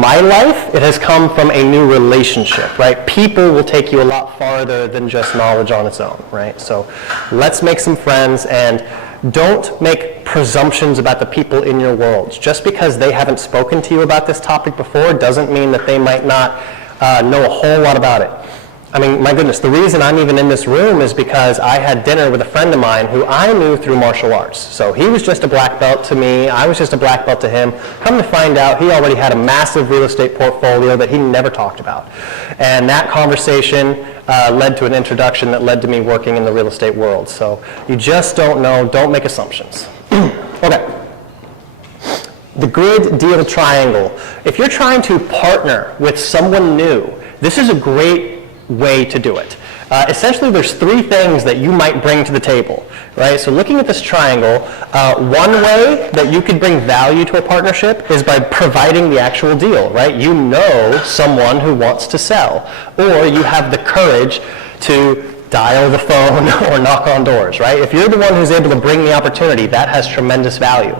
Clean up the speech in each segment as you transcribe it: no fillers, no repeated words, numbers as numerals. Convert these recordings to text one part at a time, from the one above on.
my life, it has come from a new relationship, right? People will take you a lot farther than just knowledge on its own, right? So let's make some friends, and don't make presumptions about the people in your world. Just because they haven't spoken to you about this topic before doesn't mean that they might not know a whole lot about it. I mean, my goodness, the reason I'm even in this room is because I had dinner with a friend of mine who I knew through martial arts. So he was just a black belt to me, I was just a black belt to him. Come to find out, he already had a massive real estate portfolio that he never talked about. And that conversation led to an introduction that led to me working in the real estate world. So you just don't know, don't make assumptions. Okay. The grid deal triangle. If you're trying to partner with someone new, this is a great way to do it. Essentially, there's three things that you might bring to the table, right? So looking at this triangle, one way that you could bring value to a partnership is by providing the actual deal, right? You know someone who wants to sell, or you have the courage to dial the phone or knock on doors, right? If you're the one who's able to bring the opportunity, that has tremendous value.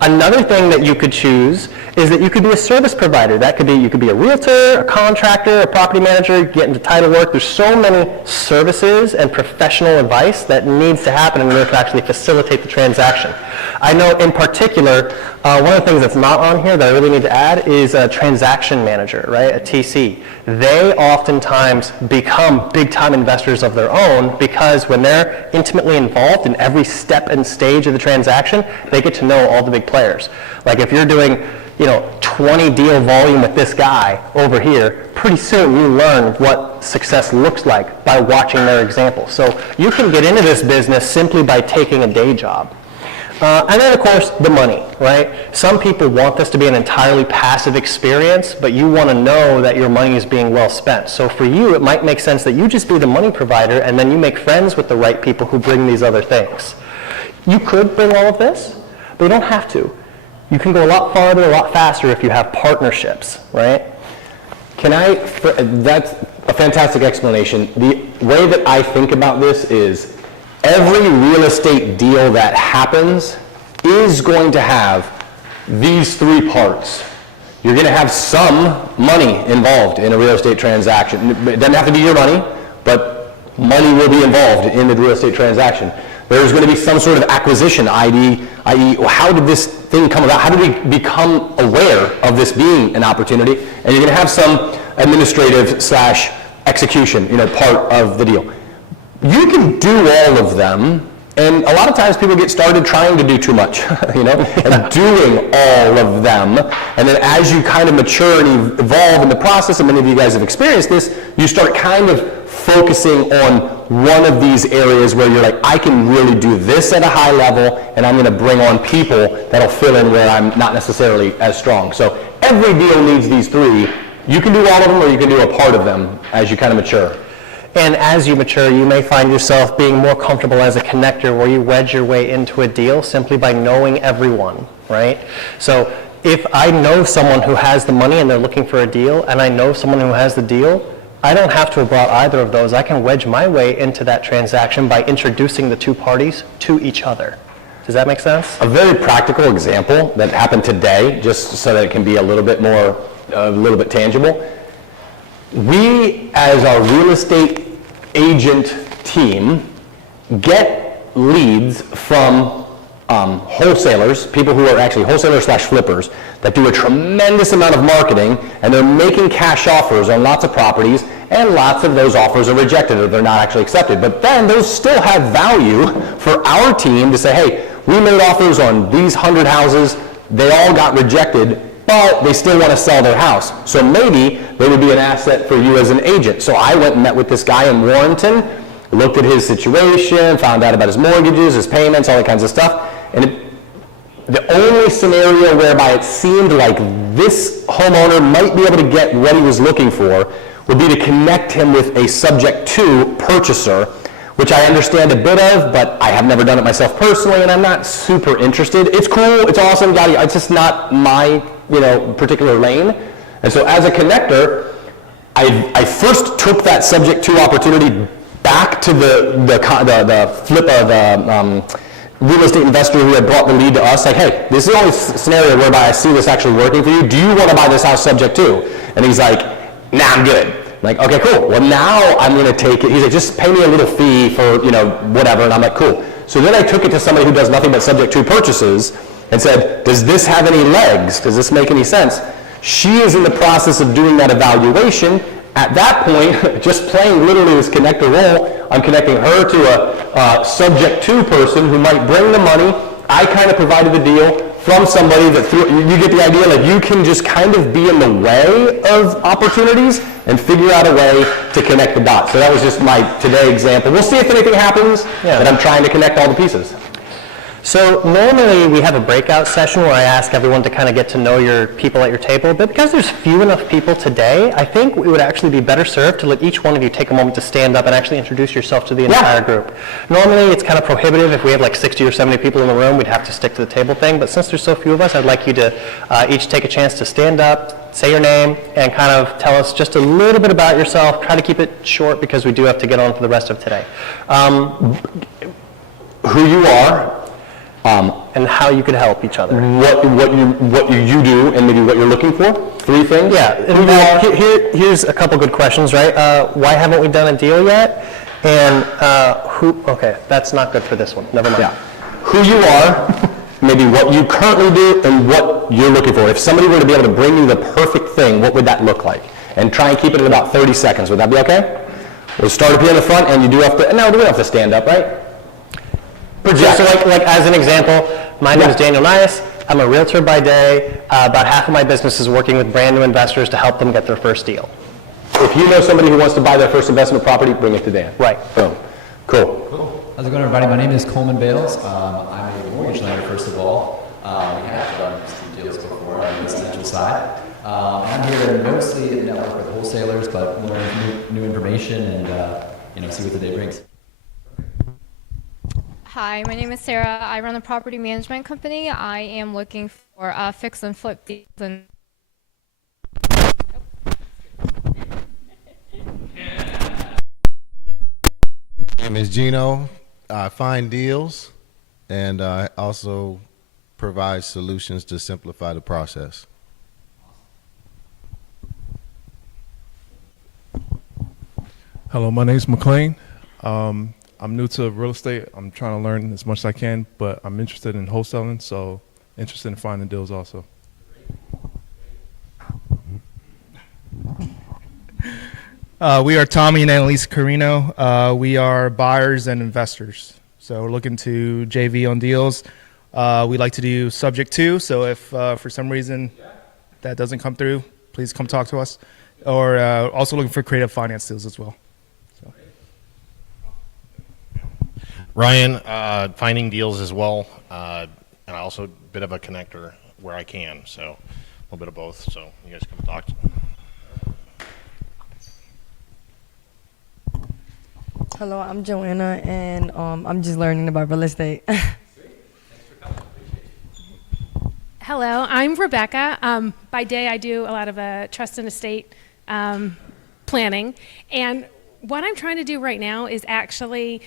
Another thing that you could choose is that you could be a service provider. That could be, you could be a realtor, a contractor, a property manager, get into title work. There's so many services and professional advice that needs to happen in order to actually facilitate the transaction. I know in particular, one of the things that's not on here that I really need to add is a transaction manager, right, a TC. They oftentimes become big-time investors of their own because when they're intimately involved in every step and stage of the transaction, they get to know all the big players. Like if you're doing 20 deal volume with this guy over here, pretty soon you learn what success looks like by watching their example. So you can get into this business simply by taking a day job. And then, of course, the money, right? Some people want this to be an entirely passive experience, but you want to know that your money is being well spent. So for you, it might make sense that you just be the money provider, and then you make friends with the right people who bring these other things. You could bring all of this, but you don't have to. You can go a lot farther, a lot faster if you have partnerships, right? That's a fantastic explanation. The way that I think about this is every real estate deal that happens is going to have these three parts. You're going to have some money involved in a real estate transaction. It doesn't have to be your money, but money will be involved in the real estate transaction. There's going to be some sort of acquisition, i.e., how did this thing come about? How did we become aware of this being an opportunity? And you're going to have some administrative / execution, part of the deal. You can do all of them, and a lot of times people get started trying to do too much, and doing all of them. And then as you kind of mature and evolve in the process, and many of you guys have experienced this, you start kind of focusing on one of these areas where you're like, I can really do this at a high level, and I'm going to bring on people that'll fill in where I'm not necessarily as strong. So every deal needs these three. You can do all of them, or you can do a part of them as you kind of mature. And as you mature, you may find yourself being more comfortable as a connector where you wedge your way into a deal simply by knowing everyone, right? So if I know someone who has the money and they're looking for a deal, and I know someone who has the deal, I don't have to have brought either of those. I can wedge my way into that transaction by introducing the two parties to each other. Does that make sense? A very practical example that happened today, just so that it can be a little bit more, a little bit tangible. We, as our real estate agent team, get leads from wholesalers, people who are actually wholesalers / flippers, that do a tremendous amount of marketing, and they're making cash offers on lots of properties, and lots of those offers are rejected or they're not actually accepted. But then those still have value for our team to say, hey, we made offers on these 100 houses, they all got rejected, but they still want to sell their house. So maybe they would be an asset for you as an agent. So I went and met with this guy in Warrenton, looked at his situation, found out about his mortgages, his payments, all that kinds of stuff. And the only scenario whereby it seemed like this homeowner might be able to get what he was looking for would be to connect him with a subject to purchaser, which I understand a bit of, but I have never done it myself personally, and I'm not super interested. It's cool, it's awesome, it's just not my particular lane. And so as a connector, I first took that subject to opportunity back to the real estate investor who had brought the lead to us, like, hey, this is the only scenario whereby I see this actually working for you. Do you want to buy this house subject to? And he's like, nah, I'm good. I'm like, okay, cool. Well, now I'm going to take it. He's like, just pay me a little fee for, whatever. And I'm like, cool. So then I took it to somebody who does nothing but subject to purchases and said, does this have any legs? Does this make any sense? She is in the process of doing that evaluation. At that point, just playing literally this connector role, I'm connecting her to a subject to person who might bring the money. I kind of provided the deal from somebody that you get the idea, like you can just kind of be in the way of opportunities and figure out a way to connect the dots. So that was just my today example. We'll see if anything happens, but I'm trying to connect all the pieces. So normally we have a breakout session where I ask everyone to kind of get to know your people at your table, but because there's few enough people today, I think it would actually be better served to let each one of you take a moment to stand up and actually introduce yourself to the entire group. Normally it's kind of prohibitive. If we have like 60 or 70 people in the room, we'd have to stick to the table thing, but since there's so few of us, I'd like you to each take a chance to stand up, say your name, and kind of tell us just a little bit about yourself. Try to keep it short because we do have to get on to the rest of today. Who you are, and how you could help each other. what you do, and maybe what you're looking for. 3 things. Yeah. And here's a couple good questions, right? Why haven't we done a deal yet? And who? Okay, that's not good for this one. Never mind. Yeah. Who you are, maybe what you currently do, and what you're looking for. If somebody were to be able to bring you the perfect thing, what would that look like? And try and keep it at about 30 seconds. Would that be okay? We'll start up here in the front, and you do have to. No, we don't have to stand up, right? So like as an example, my name is Daniel Nias. I'm a realtor by day. About half of my business is working with brand new investors to help them get their first deal. If you know somebody who wants to buy their first investment property, bring it to Dan. Right. Boom. Cool. How's it going, everybody? My name is Coleman Bales. I'm a mortgage lender, first of all. We have done some deals before on the residential side. I'm here mostly to network with wholesalers, but learn new information and see what the day brings. Hi, my name is Sarah. I run a property management company. I am looking for fix and flip deals. And My name is Gino. I find deals, and I also provide solutions to simplify the process. Hello, my name is McLean. I'm new to real estate. I'm trying to learn as much as I can, but I'm interested in wholesaling, so interested in finding deals also. We are Tommy and Annalise Carino. We are buyers and investors. So we're looking to JV on deals. We like to do subject to, so if for some reason that doesn't come through, please come talk to us. Or also looking for creative finance deals as well. So. Ryan, finding deals as well, and also a bit of a connector where I can, so a little bit of both, so you guys come talk to me. Hello, I'm Joanna, and I'm just learning about real estate. Hello, I'm Rebecca. By day, I do a lot of trust and estate planning, and what I'm trying to do right now is actually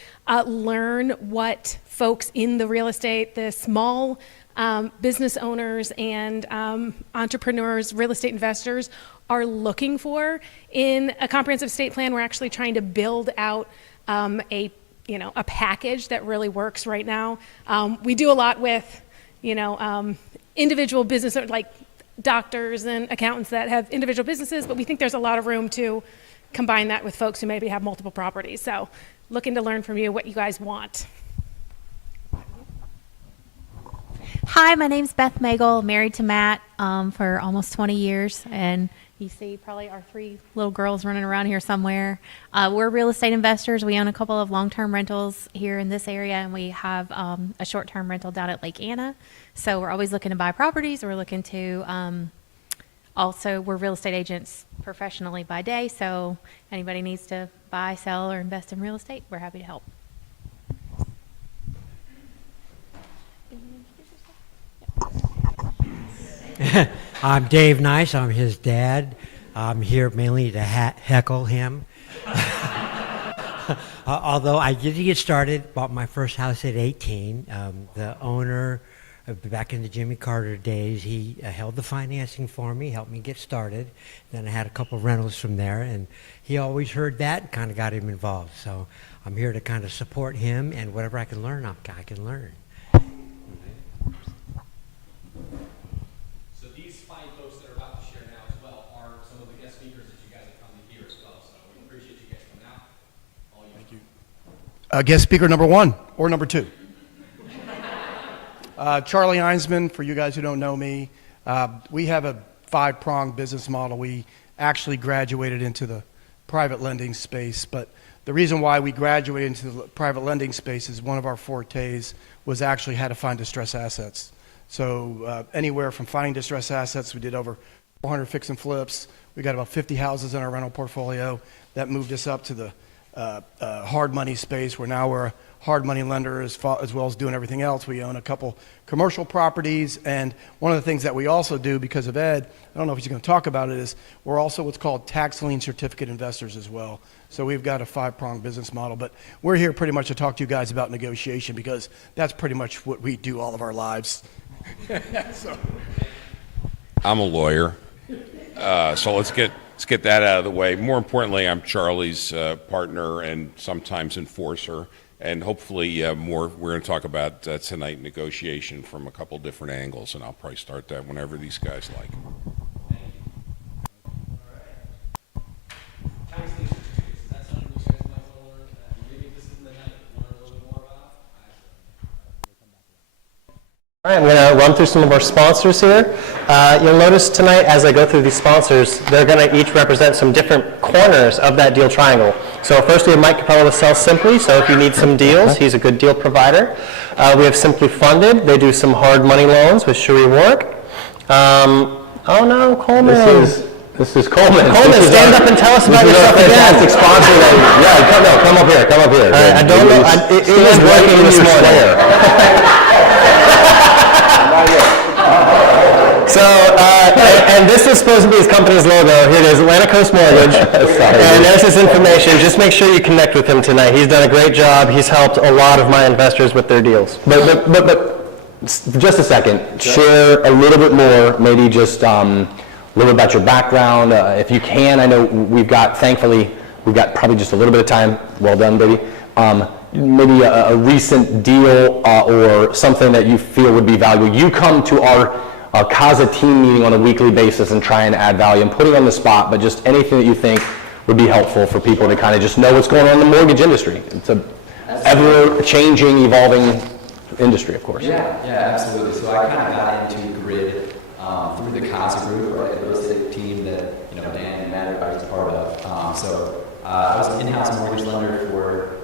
learn what folks in the real estate, the small business owners and entrepreneurs, real estate investors are looking for in a comprehensive estate plan. We're actually trying to build out a package that really works right now. We do a lot with, individual business, like doctors and accountants that have individual businesses, but we think there's a lot of room to combine that with folks who maybe have multiple properties. So looking to learn from you what you guys want. Hi, my name's Beth Magel, married to Matt for almost 20 years, and you see probably our 3 little girls running around here somewhere. We're real estate investors. We own a couple of long-term rentals here in this area, and we have a short-term rental down at Lake Anna. So we're always looking to buy properties. We're looking to also, we're real estate agents professionally by day, so anybody needs to buy, sell, or invest in real estate, we're happy to help. I'm Dave Nice. I'm his dad. I'm here mainly to heckle him. Although I did get started, bought my first house at 18. The owner, back in the Jimmy Carter days, he held the financing for me, helped me get started. Then I had a couple rentals from there, and he always heard that and kind of got him involved. So I'm here to kind of support him, and whatever I can learn, I can learn. So these fine folks that are about to share now as well are some of the guest speakers that you guys have come to hear as well. So we appreciate you guys coming out. All you. Thank you. Guest speaker number 1 or number 2. Charlie Einsman, for you guys who don't know me, we have a 5-pronged business model. We actually graduated into the private lending space, but the reason why we graduated into the private lending space is one of our fortes was actually how to find distressed assets. So anywhere from finding distressed assets, we did over 400 fix and flips. We got about 50 houses in our rental portfolio. That moved us up to the hard money space, where now we're a hard money lender as well as doing everything else. We own a couple commercial properties, and one of the things that we also do because of Ed, I don't know if he's going to talk about it, is we're also what's called tax lien certificate investors as well. So we've got a 5-pronged business model, but we're here pretty much to talk to you guys about negotiation because that's pretty much what we do all of our lives. So. I'm a lawyer, so let's get that out of the way. More importantly, I'm Charlie's partner and sometimes enforcer, and hopefully we're going to talk about tonight negotiation from a couple different angles, and I'll probably start that whenever these guys like. All right, I'm going to run through some of our sponsors here. You'll notice tonight as I go through these sponsors, they're going to each represent some different corners of that deal triangle. So first we have Mike Capello with Sell Simply, so if you need some deals, he's a good deal provider. We have Simply Funded. They do some hard money loans with Cherie Warwick. Oh no, Coleman. This is Coleman. Coleman, stand up and tell us about yourself again. Fantastic sponsor. Come up here. I don't know. It was working this morning. So, and this is supposed to be his company's logo. Here it is, Atlantic Coast Mortgage. And there's his information. Just make sure you connect with him tonight. He's done a great job. He's helped a lot of my investors with their deals. But just a second. Share a little bit more, maybe just a little bit about your background. If you can, I know thankfully, we've got probably just a little bit of time. Well done, baby. Maybe a recent deal or something that you feel would be valuable. You come to our CASA team meeting on a weekly basis and try and add value. I'm putting on the spot, but just anything that you think would be helpful for people to kind of just know what's going on in the mortgage industry. It's a ever-changing, evolving industry, of course. Yeah, absolutely. So I kind of got into grid through the CASA group, right, the real estate team that Dan and Matt, everybody's part of. So I was an in-house mortgage lender for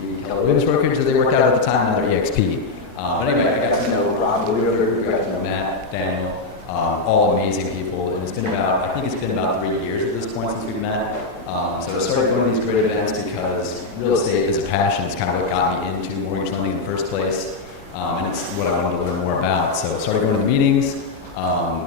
the Keller Williams brokerage that they worked out at the time, another EXP. But anyway, I got to know Rob, the realtor, I got to know Matt, Daniel, all amazing people. And it's been I think it's been about 3 years at this point since we've met. So I started going to these great events because real estate is a passion. It's kind of what got me into mortgage lending in the first place. And it's what I wanted to learn more about. So I started going to the meetings,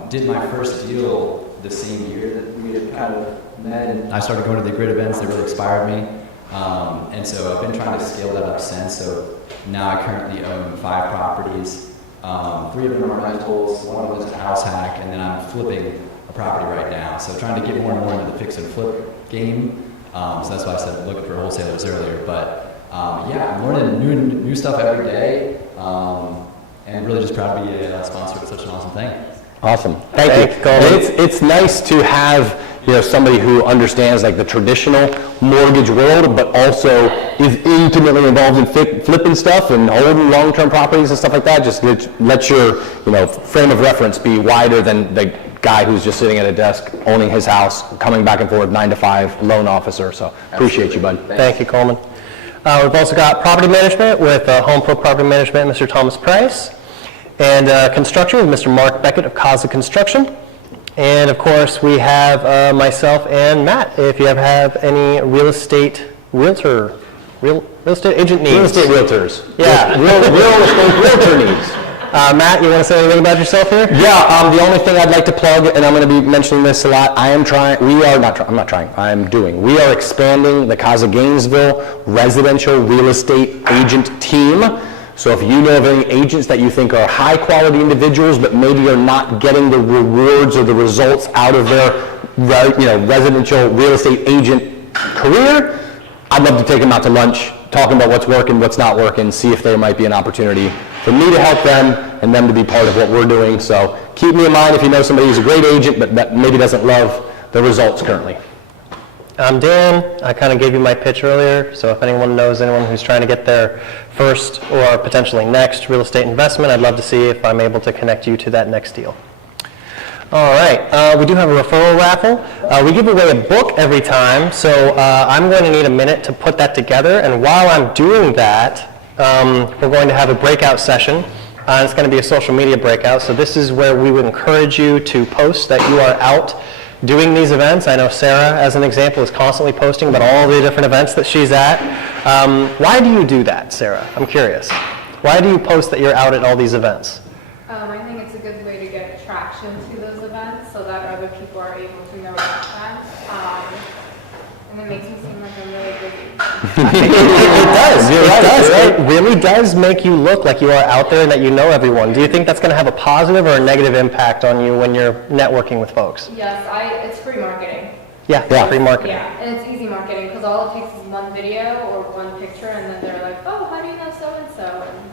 did my first deal the same year that we had kind of met. And I started going to the great events that really inspired me. And so I've been trying to scale that up since. So now I currently own 5 properties. 3 of them are rentals, one of them is a house hack, and then I'm flipping a property right now. So trying to get more and more into the fix and flip game. So that's why I said looking for wholesalers earlier. But I'm learning new stuff every day, and really just proud to be a sponsor of such an awesome thing. Awesome. Thank you. It's nice to have somebody who understands like the traditional mortgage world, but also is intimately involved in flipping stuff and holding long-term properties and stuff like that. Just let your frame of reference be wider than the guy who's just sitting at a desk owning his house, coming back and forth 9 to 5, loan officer. So appreciate you, bud. Thank you, Coleman. We've also got property management with Home Pro Property Management, Mr. Thomas Price, and construction with Mr. Mark Beckett of CASA Construction. And of course, we have myself and Matt. If you ever have any real estate agent needs. Real estate realtors. Yeah. Real estate realtor needs. Matt, you want to say anything about yourself here? Yeah, the only thing I'd like to plug, and I'm going to be mentioning this a lot, I'm doing. We are expanding the Casa Gainesville residential real estate agent team. So if you know of any agents that you think are high quality individuals, but maybe are not getting the rewards or the results out of their residential real estate agent career, I'd love to take them out to lunch, talking about what's working, what's not working, see if there might be an opportunity for me to help them and them to be part of what we're doing. So keep me in mind if you know somebody who's a great agent but that maybe doesn't love the results currently. I'm Dan. I kind of gave you my pitch earlier, so if anyone knows anyone who's trying to get their first or potentially next real estate investment, I'd love to see if I'm able to connect you to that next deal. All right, we do have a referral raffle. We give away a book every time, so I'm going to need a minute to put that together, and while I'm doing that, we're going to have a breakout session. It's going to be a social media breakout, so this is where we would encourage you to post that you are out doing these events. I know Sarah, as an example, is constantly posting about all the different events that she's at. Why do you do that, Sarah? I'm curious. Why do you post that you're out at all these events? I think it's a good way to get traction to those events so that other people are able to know about them. And it makes me seem like I'm really busy. It does. It really does make you look like you are out there and that you know everyone. Do you think that's going to have a positive or a negative impact on you when you're networking with folks? Yes, it's free marketing. Yeah, free marketing. Yeah, and it's easy marketing because all it takes is one video or one picture, and then they're like, oh, how do you know so-and-so? And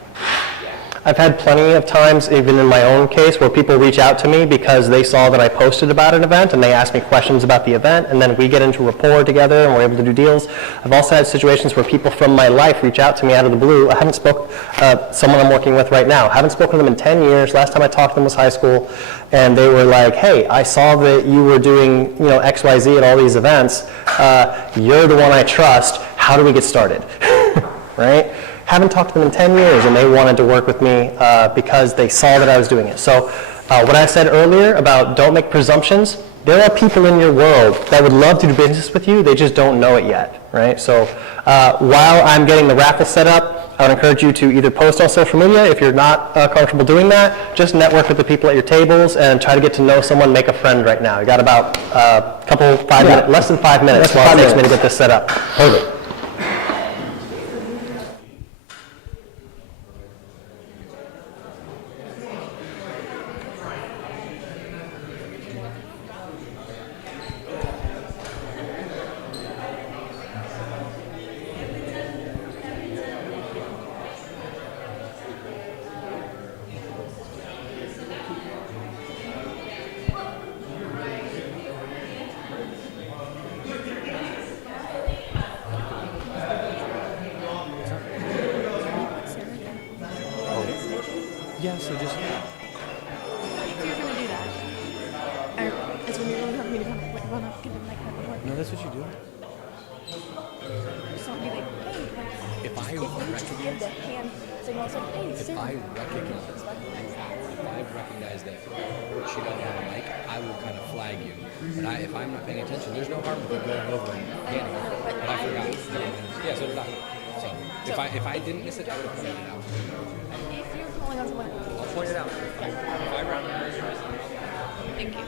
yeah. I've had plenty of times, even in my own case, where people reach out to me because they saw that I posted about an event and they ask me questions about the event, and then we get into rapport together and we're able to do deals. I've also had situations where people from my life reach out to me out of the blue. I haven't someone I'm working with right now, haven't spoken to them in 10 years. Last time I talked to them was high school, and they were like, hey, I saw that you were doing XYZ at all these events. You're the one I trust. How do we get started? Right? Haven't talked to them in 10 years, and they wanted to work with me because they saw that I was doing it. So what I said earlier about don't make presumptions, there are people in your world that would love to do business with you, they just don't know it yet, right? So while I'm getting the raffle set up, I would encourage you to either post on social media. If you're not comfortable doing that, just network with the people at your tables and try to get to know someone, make a friend right now. You got about less than 5 minutes while it takes me to get this set up. Perfect. Yeah, so just... If you're going to do that, it's when you're really hard for me to run up, get in like that. No, that's what you do. Just don't be like, hey, like, If I if you just recognize- give the hand signal, it's like, hey, If Sarah. I recognize that she doesn't have a mic, I will kind of flag you. But if I'm not paying attention, there's no harm with going over and panning. But I forgot. Yeah, so did I. So if I didn't miss it, I would have pointed it out. If you're calling on someone, I'll point it out. If I recognize you, thank you.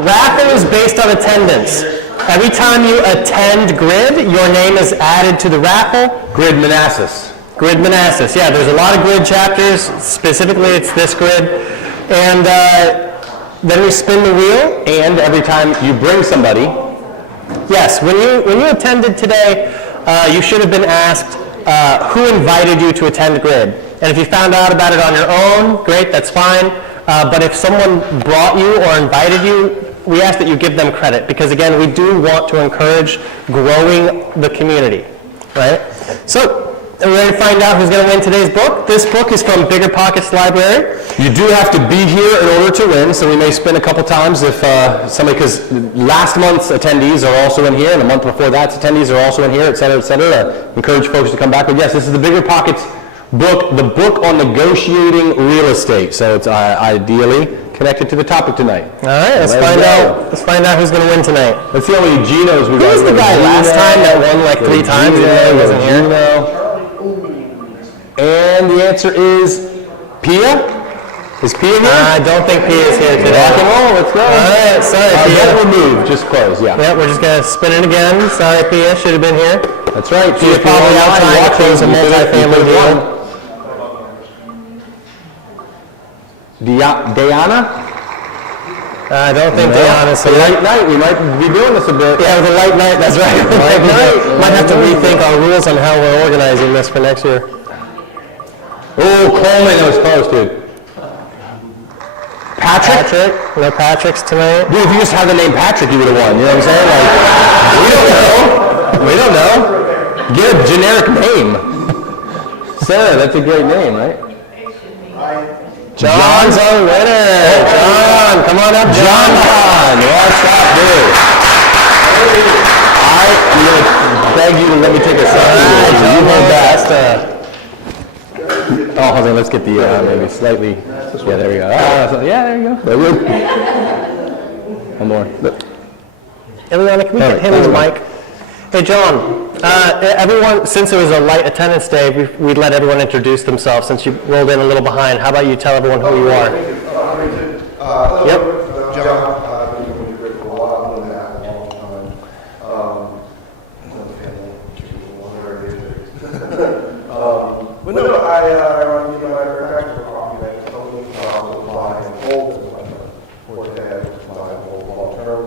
The raffle is based on attendance. Every time you attend Grid, your name is added to the raffle. Grid Manassas. Grid Manassas, yeah, there's a lot of Grid chapters. Specifically, it's this Grid. And then we spin the wheel. And every time you bring somebody. Yes, when you attended today, you should have been asked who invited you to attend Grid. And if you found out about it on your own, great, that's fine. But if someone brought you or invited you, we ask that you give them credit, because again, we do want to encourage growing the community, right? So, are we ready to find out who's going to win today's book? This book is from Bigger Pockets Library. You do have to be here in order to win, so we may spin a couple times if somebody, because last month's attendees are also in here, and the month before that's attendees are also in here, et cetera, et cetera. Encourage folks to come back. But yes, this is the Bigger Pockets book, the book on negotiating real estate. So it's ideally connected to the topic tonight. All right, let's find out who's going to win tonight. Let's see how many Ginos we got. Who was the guy last time that won like 3 times even though he wasn't here? And the answer is Pia. Is Pia here? I don't think Pia is here today. Rock and roll, let's go. All right, sorry, Pia. Don't remove, just close, yeah. Yeah, we're just going to spin it again. Sorry, Pia, should have been here. That's right. She's probably out trying to close a multifamily deal. Diana? I don't think Diana's here. Light night, we might be doing this a bit. Yeah, with a light night, that's right. Light night. Might have to rethink our rules on how we're organizing this for next year. Oh, Coleman, that was close, dude. Patrick? No Patricks tonight. Dude, if you just had the name Patrick, you would have won. You know what I'm saying? Like, we don't know. Get a generic name. Sarah, that's a great name, right? John's our winner. John, come on up, John. What's up, dude? I'm going to beg you to let me take a selfie. You hold that. Oh, hold on, let's get the, maybe slightly, yeah, there we go. Yeah, there you go. One more. Eliana, can we get him the mic? Hey, John, everyone, since it was a light attendance day, we'd let everyone introduce themselves. Since you rolled in a little behind, how about you tell everyone who you are? Yep. John, I've been doing great for a while. I'm doing that a long time. But no, I run the manufacturer coffee that company supply and hold for that supply and hold long term.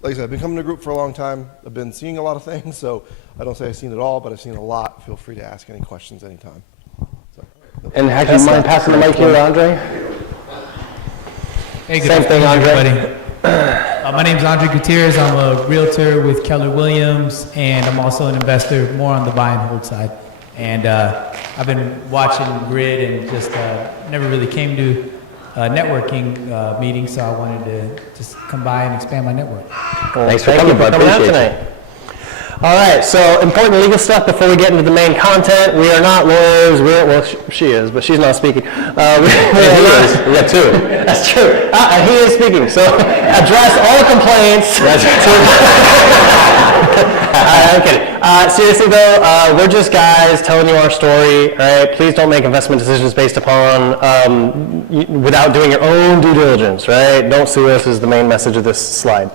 Like I said, I've been coming to the group for a long time. I've been seeing a lot of things, so I don't say I've seen it all, but I've seen a lot. Feel free to ask any questions anytime. So. And do you mind passing the mic here to Andre? Hey, good Same thing, Andre. everybody. My name is Andre Gutierrez. I'm a realtor with Keller Williams, and I'm also an investor, more on the buy and hold side. And I've been watching Grid and just never really came to networking meeting, so I wanted to just come by and expand my network. Well, thanks for coming out tonight. All right, so important legal stuff before we get into the main content. We are not lawyers. Well, she is, but she's not speaking. We got 2. That's true. He is speaking. So address all complaints. I'm kidding. Seriously though, we're just guys telling you our story. All right, please don't make investment decisions based upon without doing your own due diligence. Right? Don't sue us is the main message of this slide.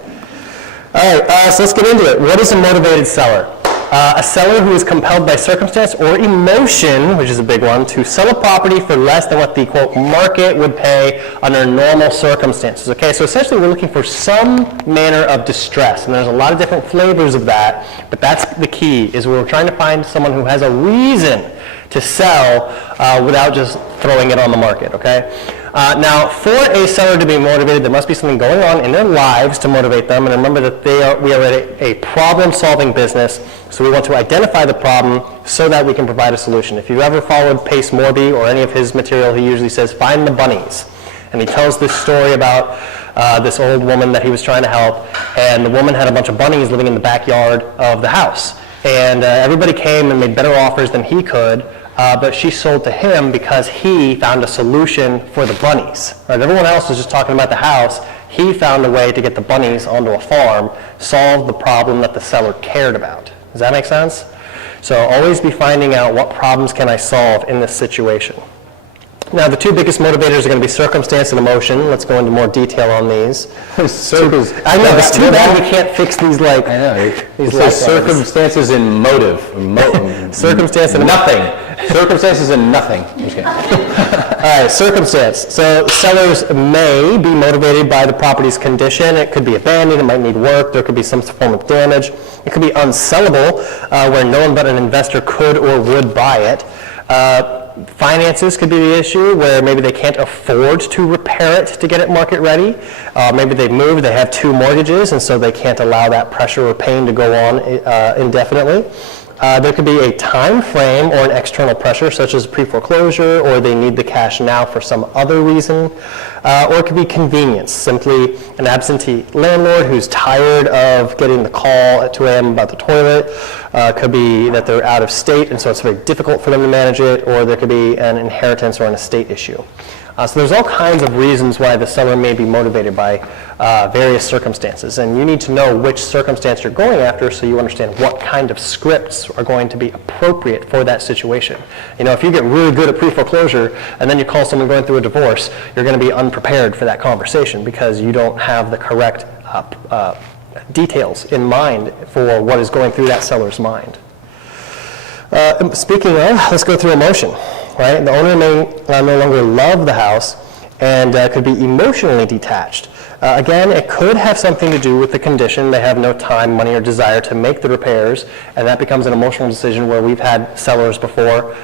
All right, so let's get into it. What is a motivated seller? A seller who is compelled by circumstance or emotion, which is a big one, to sell a property for less than what the, quote, market would pay under normal circumstances. Okay, so essentially we're looking for some manner of distress, and there's a lot of different flavors of that, but that's the key, is we're trying to find someone who has a reason to sell without just throwing it on the market, okay? Now, for a seller to be motivated, there must be something going on in their lives to motivate them. And remember that we are a problem-solving business, so we want to identify the problem so that we can provide a solution. If you've ever followed Pace Morby or any of his material, he usually says, find the bunnies. And he tells this story about this old woman that he was trying to help, and the woman had a bunch of bunnies living in the backyard of the house. And everybody came and made better offers than he could, but she sold to him because he found a solution for the bunnies. Right? Everyone else was just talking about the house. He found a way to get the bunnies onto a farm, solve the problem that the seller cared about. Does that make sense? So always be finding out what problems can I solve in this situation. Now, the two biggest motivators are going to be circumstance and emotion. Let's go into more detail on these. I know, it's too bad we can't fix these like... I know. These It says circumstances and motive. Circumstance and nothing. Circumstances and nothing. I'm just kidding. All right, circumstance. So sellers may be motivated by the property's condition. It could be abandoned, it might need work, there could be some form of damage. It could be unsellable, where no one but an investor could or would buy it. Finances could be the issue, where maybe they can't afford to repair it to get it market ready. Maybe they've moved, they have 2 mortgages, and so they can't allow that pressure or pain to go on indefinitely. There could be a time frame or an external pressure, such as pre-foreclosure, or they need the cash now for some other reason. Or it could be convenience, simply an absentee landlord who's tired of getting the call at 2 a.m. about the toilet. Could be that they're out of state, and so it's very difficult for them to manage it, or there could be an inheritance or an estate issue. So there's all kinds of reasons why the seller may be motivated by various circumstances, and you need to know which circumstance you're going after so you understand what kind of scripts are going to be appropriate for that situation. You know, if you get really good at pre-foreclosure and then you call someone going through a divorce, you're going to be unprepared for that conversation because you don't have the correct details in mind for what is going through that seller's mind. Speaking of, let's go through emotion. Right? The owner may no longer love the house and could be emotionally detached. Again, it could have something to do with the condition. They have no time, money, or desire to make the repairs, and that becomes an emotional decision where we've had sellers before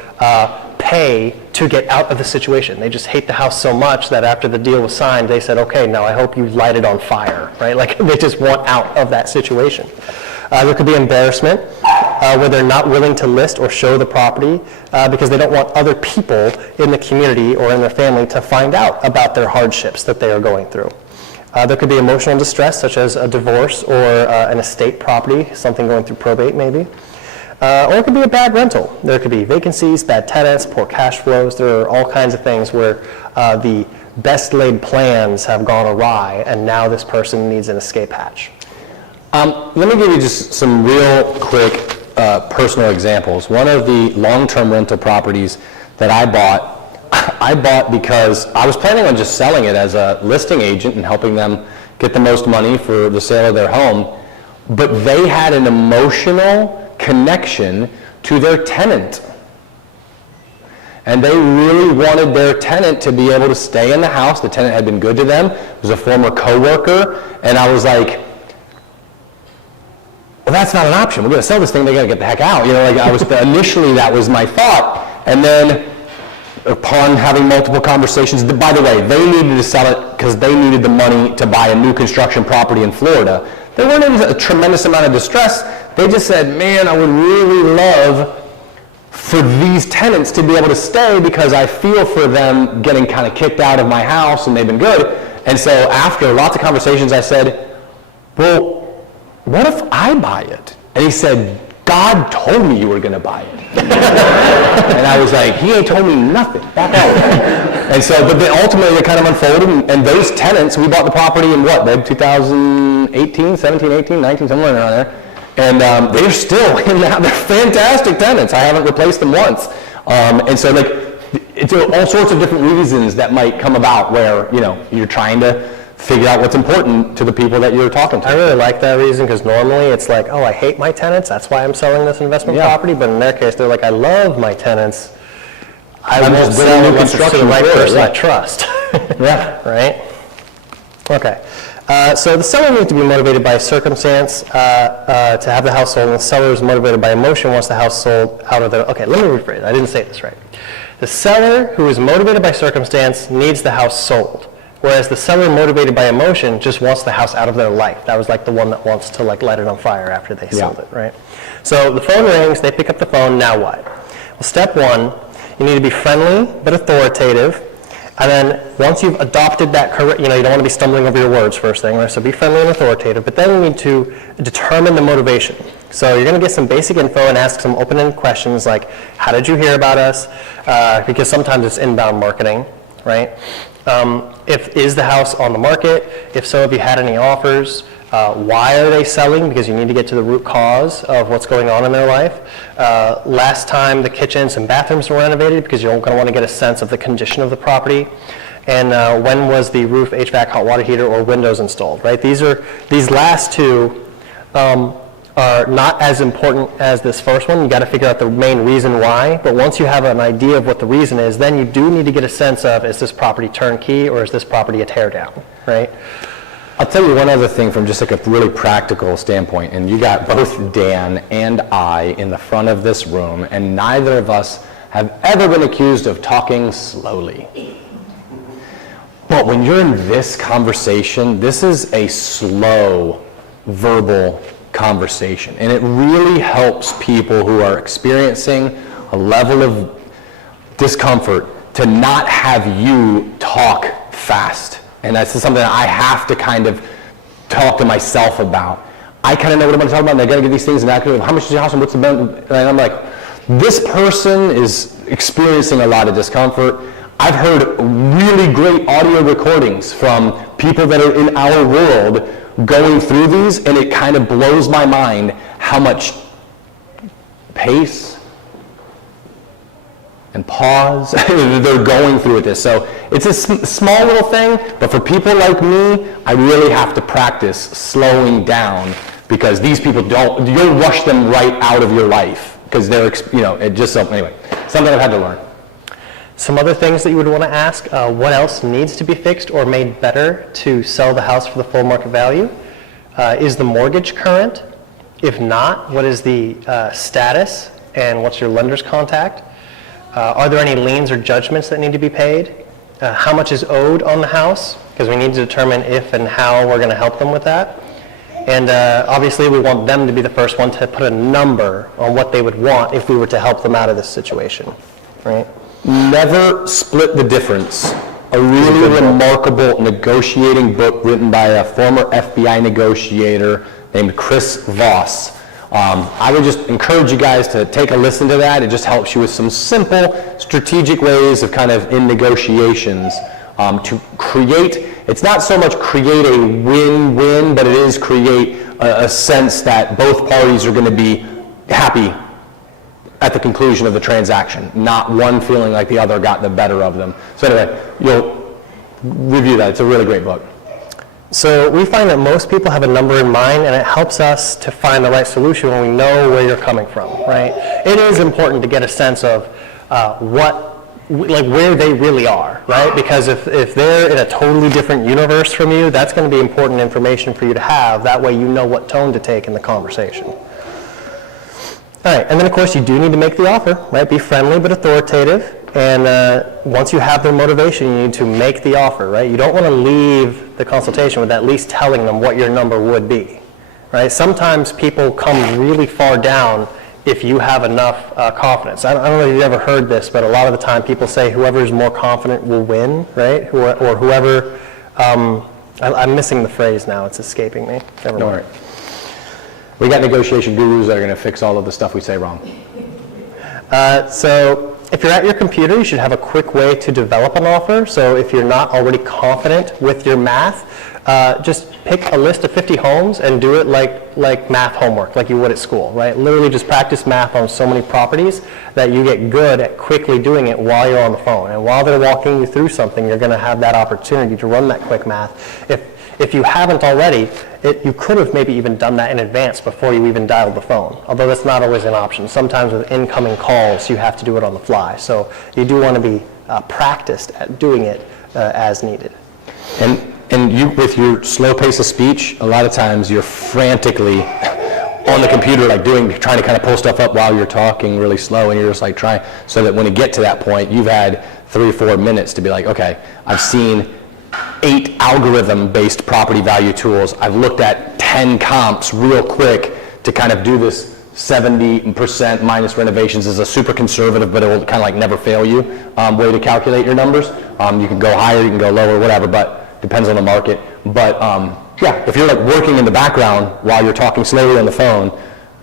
pay to get out of the situation. They just hate the house so much that after the deal was signed, they said, okay, now I hope you light it on fire, right? Like they just want out of that situation. There could be embarrassment, where they're not willing to list or show the property because they don't want other people in the community or in their family to find out about their hardships that they are going through. There could be emotional distress, such as a divorce or an estate property, something going through probate maybe. Or it could be a bad rental. There could be vacancies, bad tenants, poor cash flows. There are all kinds of things where the best laid plans have gone awry and now this person needs an escape hatch. Let me give you just some real quick personal examples. One of the long-term rental properties that I bought because I was planning on just selling it as a listing agent and helping them get the most money for the sale of their home. But they had an emotional connection to their tenant. And they really wanted their tenant to be able to stay in the house. The tenant had been good to them. It was a former coworker. And I was like, well, that's not an option. We're going to sell this thing. They got to get the heck out. You know, like I was initially that was my thought, and then upon having multiple conversations, by the way, they needed to sell it because they needed the money to buy a new construction property in Florida. They weren't in a tremendous amount of distress. They just said, "Man, I would really love for these tenants to be able to stay because I feel for them getting kind of kicked out of my house, and they've been good." And so after lots of conversations, I said, "Well, what if I buy it?" And he said, "God told me you were going to buy it." And I was like, he ain't told me nothing. Back out. And so, but then ultimately it kind of unfolded, and those tenants, we bought the property in what, babe, 2018, 17, 18, 19, somewhere around there. And they're still in that. They're fantastic tenants. I haven't replaced them once. And so like, it's all sorts of different reasons that might come about where, you know, you're trying to figure out what's important to the people that you're talking to. I really like that reason because normally it's like, oh, I hate my tenants, that's why I'm selling this investment property. But in their case, they're like, I love my tenants. I'm won't sell unless it's to the right person I trust. Yeah. Right? Okay. So the seller needs to be motivated by circumstance to have the house sold, and the seller is motivated by emotion, wants the house sold out of their... Okay, let me rephrase. I didn't say this right. The seller who is motivated by circumstance needs the house sold. Whereas the seller motivated by emotion just wants the house out of their life. That was like the one that wants to like light it on fire after they sold it, right? So the phone rings, they pick up the phone, now what? Well, step one, you need to be friendly but authoritative. And then once you've adopted that correct, you know, you don't want to be stumbling over your words first thing, right? So be friendly and authoritative, but then you need to determine the motivation. So you're going to get some basic info and ask some open-ended questions like, how did you hear about us? Because sometimes it's inbound marketing, right? Is the house on the market? If so, have you had any offers? Why are they selling? Because you need to get to the root cause of what's going on in their life. Last time the kitchens and bathrooms were renovated, because you're going to want to get a sense of the condition of the property. And when was the roof, HVAC, hot water heater, or windows installed, right? These last two are not as important as this first one. You got to figure out the main reason why. But once you have an idea of what the reason is, then you do need to get a sense of, is this property turnkey or is this property a tear down, right? I'll tell you one other thing from just like a really practical standpoint, and you got both Dan and I in the front of this room, and neither of us have ever been accused of talking slowly. But when you're in this conversation, this is a slow verbal conversation, and it really helps people who are experiencing a level of discomfort to not have you talk fast. And that's something that I have to kind of talk to myself about. I kind of know what I'm going to talk about, and I got to get these things, and how much is your house, and what's the benefit? And I'm like, this person is experiencing a lot of discomfort. I've heard really great audio recordings from people that are in our world going through these, and it kind of blows my mind how much pace and pause they're going through with this. So it's a small little thing, but for people like me, I really have to practice slowing down, because these people you'll rush them right out of your life, because they're, it just, anyway, something I've had to learn. Some other things that you would want to ask, what else needs to be fixed or made better to sell the house for the full market value? Is the mortgage current? If not, what is the status and what's your lender's contact? Are there any liens or judgments that need to be paid? How much is owed on the house? Because we need to determine if and how we're going to help them with that. And obviously we want them to be the first one to put a number on what they would want if we were to help them out of this situation, right? Never Split the Difference, a really remarkable negotiating book written by a former FBI negotiator named Chris Voss. I would just encourage you guys to take a listen to that. It just helps you with some simple strategic ways of kind of in negotiations to create, it's not so much create a win-win, but it is create a sense that both parties are going to be happy at the conclusion of the transaction, not one feeling like the other got the better of them. So anyway, you'll review that. It's a really great book. So we find that most people have a number in mind, and it helps us to find the right solution when we know where you're coming from, right? It is important to get a sense of where they really are, right? Because if they're in a totally different universe from you, that's going to be important information for you to have. That way you know what tone to take in the conversation. All right, and then of course you do need to make the offer, right? Be friendly but authoritative, and once you have their motivation, you need to make the offer, right? You don't want to leave the consultation with at least telling them what your number would be, right? Sometimes people come really far down if you have enough confidence. I don't know if you've ever heard this, but a lot of the time people say whoever is more confident will win, right? Or whoever, I'm missing the phrase now, it's escaping me. Never mind. All right. We got negotiation gurus that are going to fix all of the stuff we say wrong. So if you're at your computer, you should have a quick way to develop an offer. So if you're not already confident with your math, just pick a list of 50 homes and do it like math homework, like you would at school, right? Literally just practice math on so many properties that you get good at quickly doing it while you're on the phone. And while they're walking you through something, you're going to have that opportunity to run that quick math. If you haven't already, you could have maybe even done that in advance before you even dialed the phone, although that's not always an option. Sometimes with incoming calls, you have to do it on the fly. So you do want to be practiced at doing it as needed. And you, with your slow pace of speech, a lot of times you're frantically on the computer, like trying to kind of pull stuff up while you're talking really slow, and you're just like trying, so that when you get to that point, you've had 3 or 4 minutes to be like, okay, I've seen 8 algorithm-based property value tools. I've looked at 10 comps real quick to kind of do this 70% minus renovations is a super conservative, but it will kind of like never fail you way to calculate your numbers. You can go higher, you can go lower, whatever, but depends on the market. But yeah, if you're like working in the background while you're talking slowly on the phone,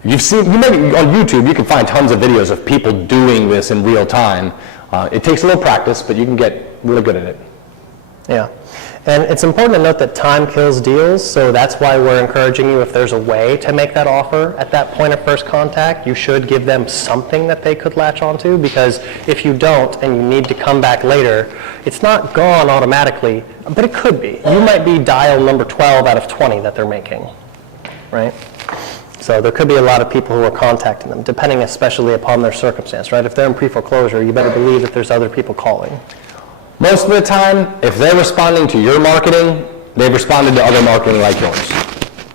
you maybe on YouTube, you can find tons of videos of people doing this in real time. It takes a little practice, but you can get really good at it. Yeah. And it's important to note that time kills deals, so that's why we're encouraging you, if there's a way to make that offer at that point of first contact, you should give them something that they could latch onto, because if you don't and you need to come back later, it's not gone automatically, but it could be. You might be dial number 12 out of 20 that they're making, right? So there could be a lot of people who are contacting them, depending especially upon their circumstance, right? If they're in pre-foreclosure, you better believe that there's other people calling. Most of the time, if they're responding to your marketing, they've responded to other marketing like yours.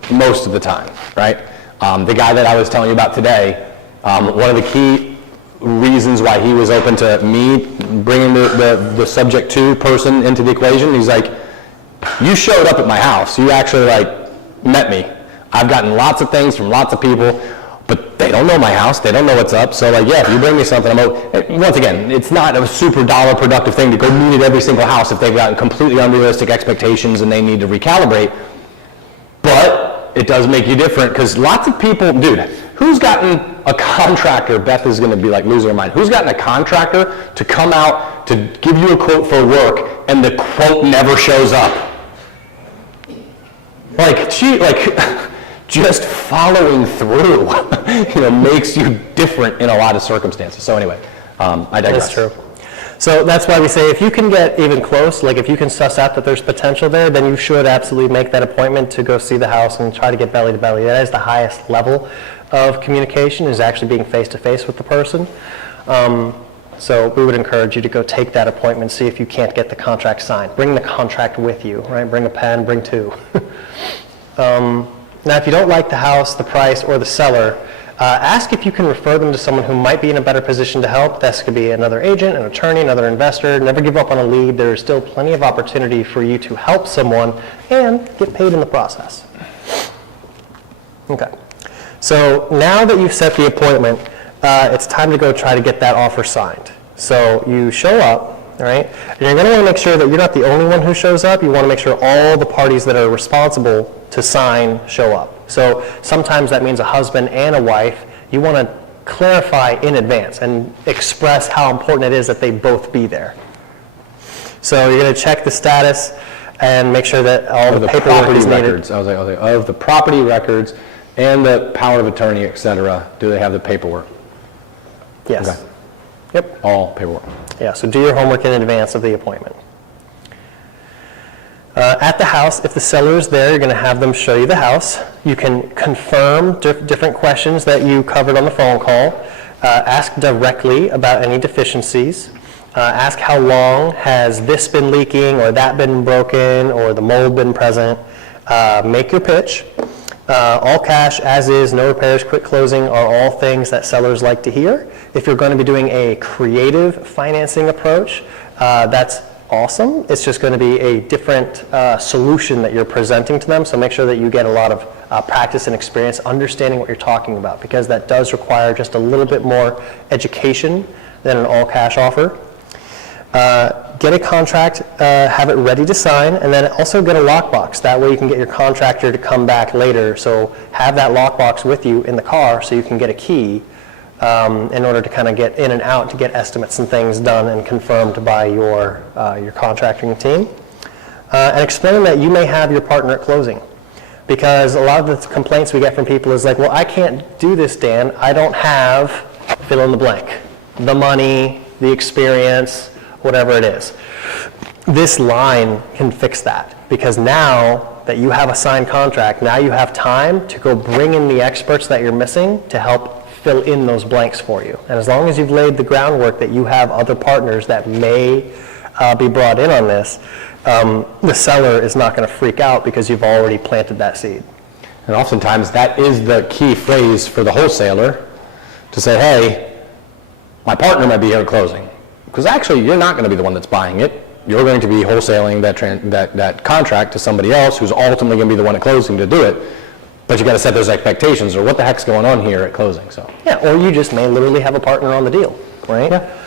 Most of the time, right? The guy that I was telling you about today, one of the key reasons why he was open to me bringing the subject to person into the equation, he's like, you showed up at my house. You actually met me. I've gotten lots of things from lots of people, but they don't know my house. They don't know what's up. So yeah, if you bring me something, once again, it's not a super dollar productive thing to go meet at every single house if they've gotten completely unrealistic expectations and they need to recalibrate. But it does make you different, because lots of people, dude, who's gotten a contractor, Beth is going to be losing her mind, who's gotten a contractor to come out to give you a quote for work and the quote never shows up? Just following through, makes you different in a lot of circumstances. So anyway, I digress. That's true. So that's why we say if you can get even close, if you can suss out that there's potential there, then you should absolutely make that appointment to go see the house and try to get belly to belly. That is the highest level of communication, is actually being face to face with the person. So we would encourage you to go take that appointment, see if you can't get the contract signed. Bring the contract with you, right? Bring a pen, bring two. Now, if you don't like the house, the price, or the seller, ask if you can refer them to someone who might be in a better position to help. This could be another agent, an attorney, another investor. Never give up on a lead. There is still plenty of opportunity for you to help someone and get paid in the process. Okay. So now that you've set the appointment, it's time to go try to get that offer signed. So you show up. All right? And you're going to want to make sure that you're not the only one who shows up. You want to make sure all the parties that are responsible to sign show up. So sometimes that means a husband and a wife. You want to clarify in advance and express how important it is that they both be there. So you're going to check the status and make sure that all the paperwork is needed. Records. I was like, of the property records and the power of attorney, et cetera, do they have the paperwork? Yes. Okay. Yep. All paperwork. Yeah, so do your homework in advance of the appointment. At the house, if the seller is there, you're going to have them show you the house. You can confirm different questions that you covered on the phone call. Ask directly about any deficiencies. Ask how long has this been leaking, or that been broken, or the mold been present. Make your pitch. All cash, as is, no repairs, quick closing are all things that sellers like to hear. If you're going to be doing a creative financing approach, that's awesome. It's just going to be a different solution that you're presenting to them, so make sure that you get a lot of practice and experience understanding what you're talking about, because that does require just a little bit more education than an all-cash offer. Get a contract, have it ready to sign, and then also get a lockbox. That way you can get your contractor to come back later. So have that lockbox with you in the car so you can get a key in order to kind of get in and out to get estimates and things done and confirmed by your contracting team. And explain that you may have your partner at closing. Because a lot of the complaints we get from people is like, well, I can't do this, Dan. I don't have fill in the blank. The money, the experience, whatever it is. This line can fix that, because now that you have a signed contract, now you have time to go bring in the experts that you're missing to help fill in those blanks for you. And as long as you've laid the groundwork that you have other partners that may be brought in on this, the seller is not going to freak out because you've already planted that seed. And oftentimes that is the key phrase for the wholesaler, to say, hey, my partner might be here at closing. Because actually, you're not going to be the one that's buying it. You're going to be wholesaling that contract to somebody else who's ultimately going to be the one at closing to do it. But you got to set those expectations, or what the heck's going on here at closing. So yeah, or you just may literally have a partner on the deal, right? Yeah.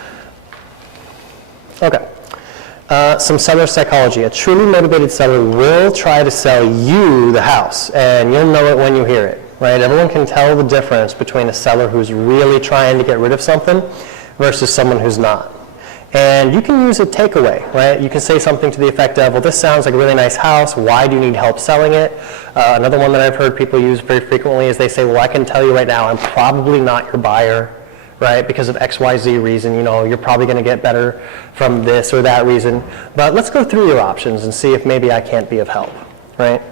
Okay. Some seller psychology. A truly motivated seller will try to sell you the house, and you'll know it when you hear it, right? Everyone can tell the difference between a seller who's really trying to get rid of something versus someone who's not. And you can use a takeaway, right? You can say something to the effect of, well, this sounds like a really nice house. Why do you need help selling it? Another one that I've heard people use very frequently is they say, well, I can tell you right now, I'm probably not your buyer, right? Because of XYZ reason, you're probably going to get better from this or that reason. But let's go through your options and see if maybe I can't be of help, right?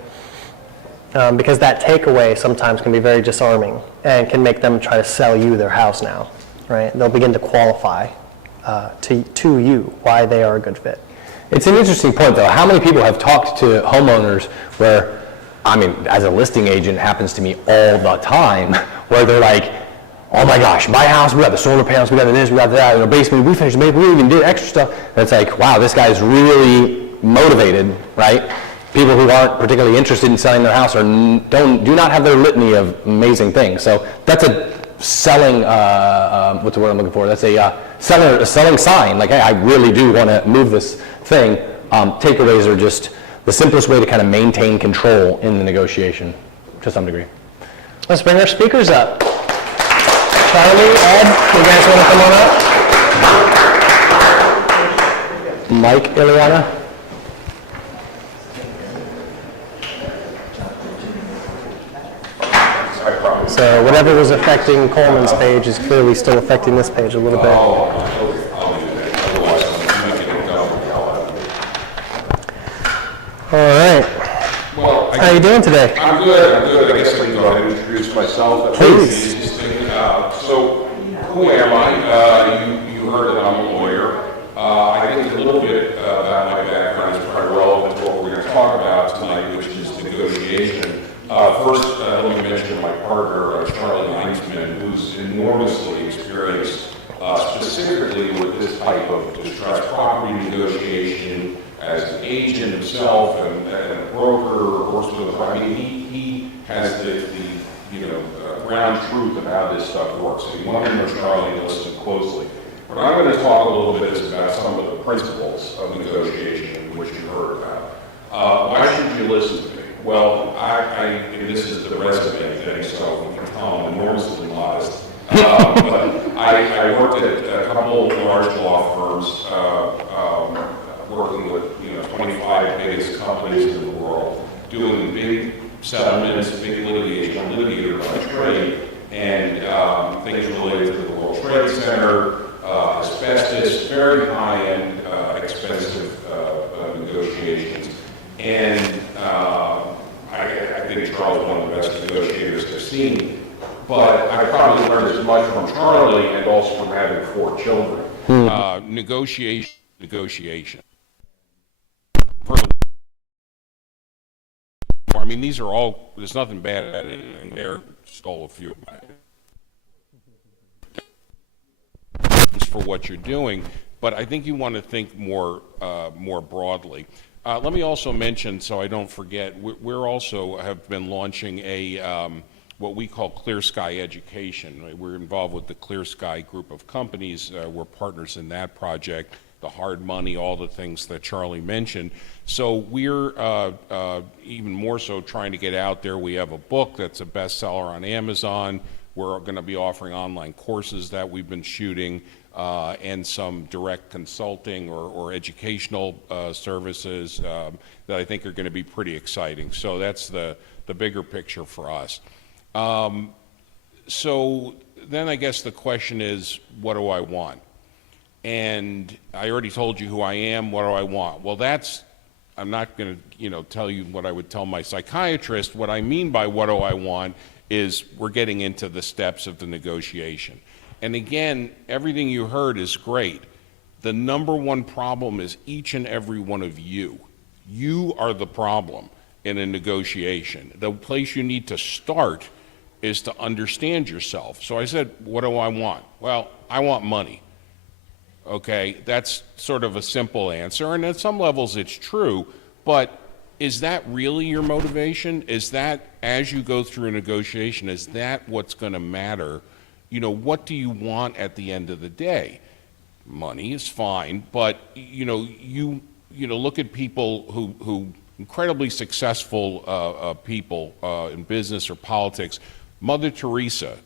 Because that takeaway sometimes can be very disarming and can make them try to sell you their house now, right? They'll begin to qualify to you why they are a good fit. It's an interesting point, though. How many people have talked to homeowners where, as a listing agent, it happens to me all the time, where they're like, oh my gosh, my house, we got the solar panels, we got this, we got that, in the basement, we finished the basement, we even did extra stuff. And it's like, wow, this guy's really motivated, right? People who aren't particularly interested in selling their house do not have their litany of amazing things. So that's a selling, what's the word I'm looking for? That's a selling sign. Like, hey, I really do want to move this thing. Takeaways are just the simplest way to kind of maintain control in the negotiation, to some degree. Let's bring our speakers up. Charlie, Ed, you guys want to come on up? Mike, Ileana? So whatever was affecting Coleman's page is clearly still affecting this page a little bit. All right. Well, how are you doing today? I'm good. I guess I can go ahead and introduce myself. Please. So, who am I? You heard that I'm a lawyer. I think a little bit about my background is probably relevant to what we're going to talk about tonight, which is negotiation. First, let me mention my partner, Charlie Heinzman, who's enormously experienced specifically with this type of distressed property negotiation as an agent himself and a broker, or works with he has the ground truth of how this stuff works. So you want to know Charlie and listen closely. What I'm going to talk a little bit is about some of the principles of negotiation, which you heard about. Why should you listen to me? Well, this is the resume thing, so you can tell I'm enormously modest. But I worked at a couple of large law firms, working with 25 biggest companies in the world, doing big settlements, big litigation, litigator by trade, and things related to the World Trade Center, asbestos, very high-end, expensive negotiations. And I think Charles is one of the best negotiators I've seen. But I probably learned as much from Charlie and also from having 4 children. Negotiation. These are all, there's nothing bad at it in there. Stole a few of my for what you're doing, but I think you want to think more broadly. Let me also mention, so I don't forget, we're also have been launching a what we call Clear Sky Education. We're involved with the Clear Sky group of companies. We're partners in that project, the hard money, all the things that Charlie mentioned. So we're even more so trying to get out there. We have a book that's a bestseller on Amazon. We're going to be offering online courses that we've been shooting, and some direct consulting or educational services that I think are going to be pretty exciting. So that's the bigger picture for us. So then I guess the question is, what do I want? And I already told you who I am. What do I want? Well, I'm not going to tell you what I would tell my psychiatrist. What I mean by what do I want is we're getting into the steps of the negotiation. And again, everything you heard is great. The number one problem is each and every one of you. You are the problem in a negotiation. The place you need to start is to understand yourself. So I said, what do I want? Well, I want money. Okay, that's sort of a simple answer, and at some levels it's true, but is that really your motivation? Is that, as you go through a negotiation, is that what's going to matter? What do you want at the end of the day? Money is fine, but you look at people who incredibly successful people in business or politics. Mother Teresa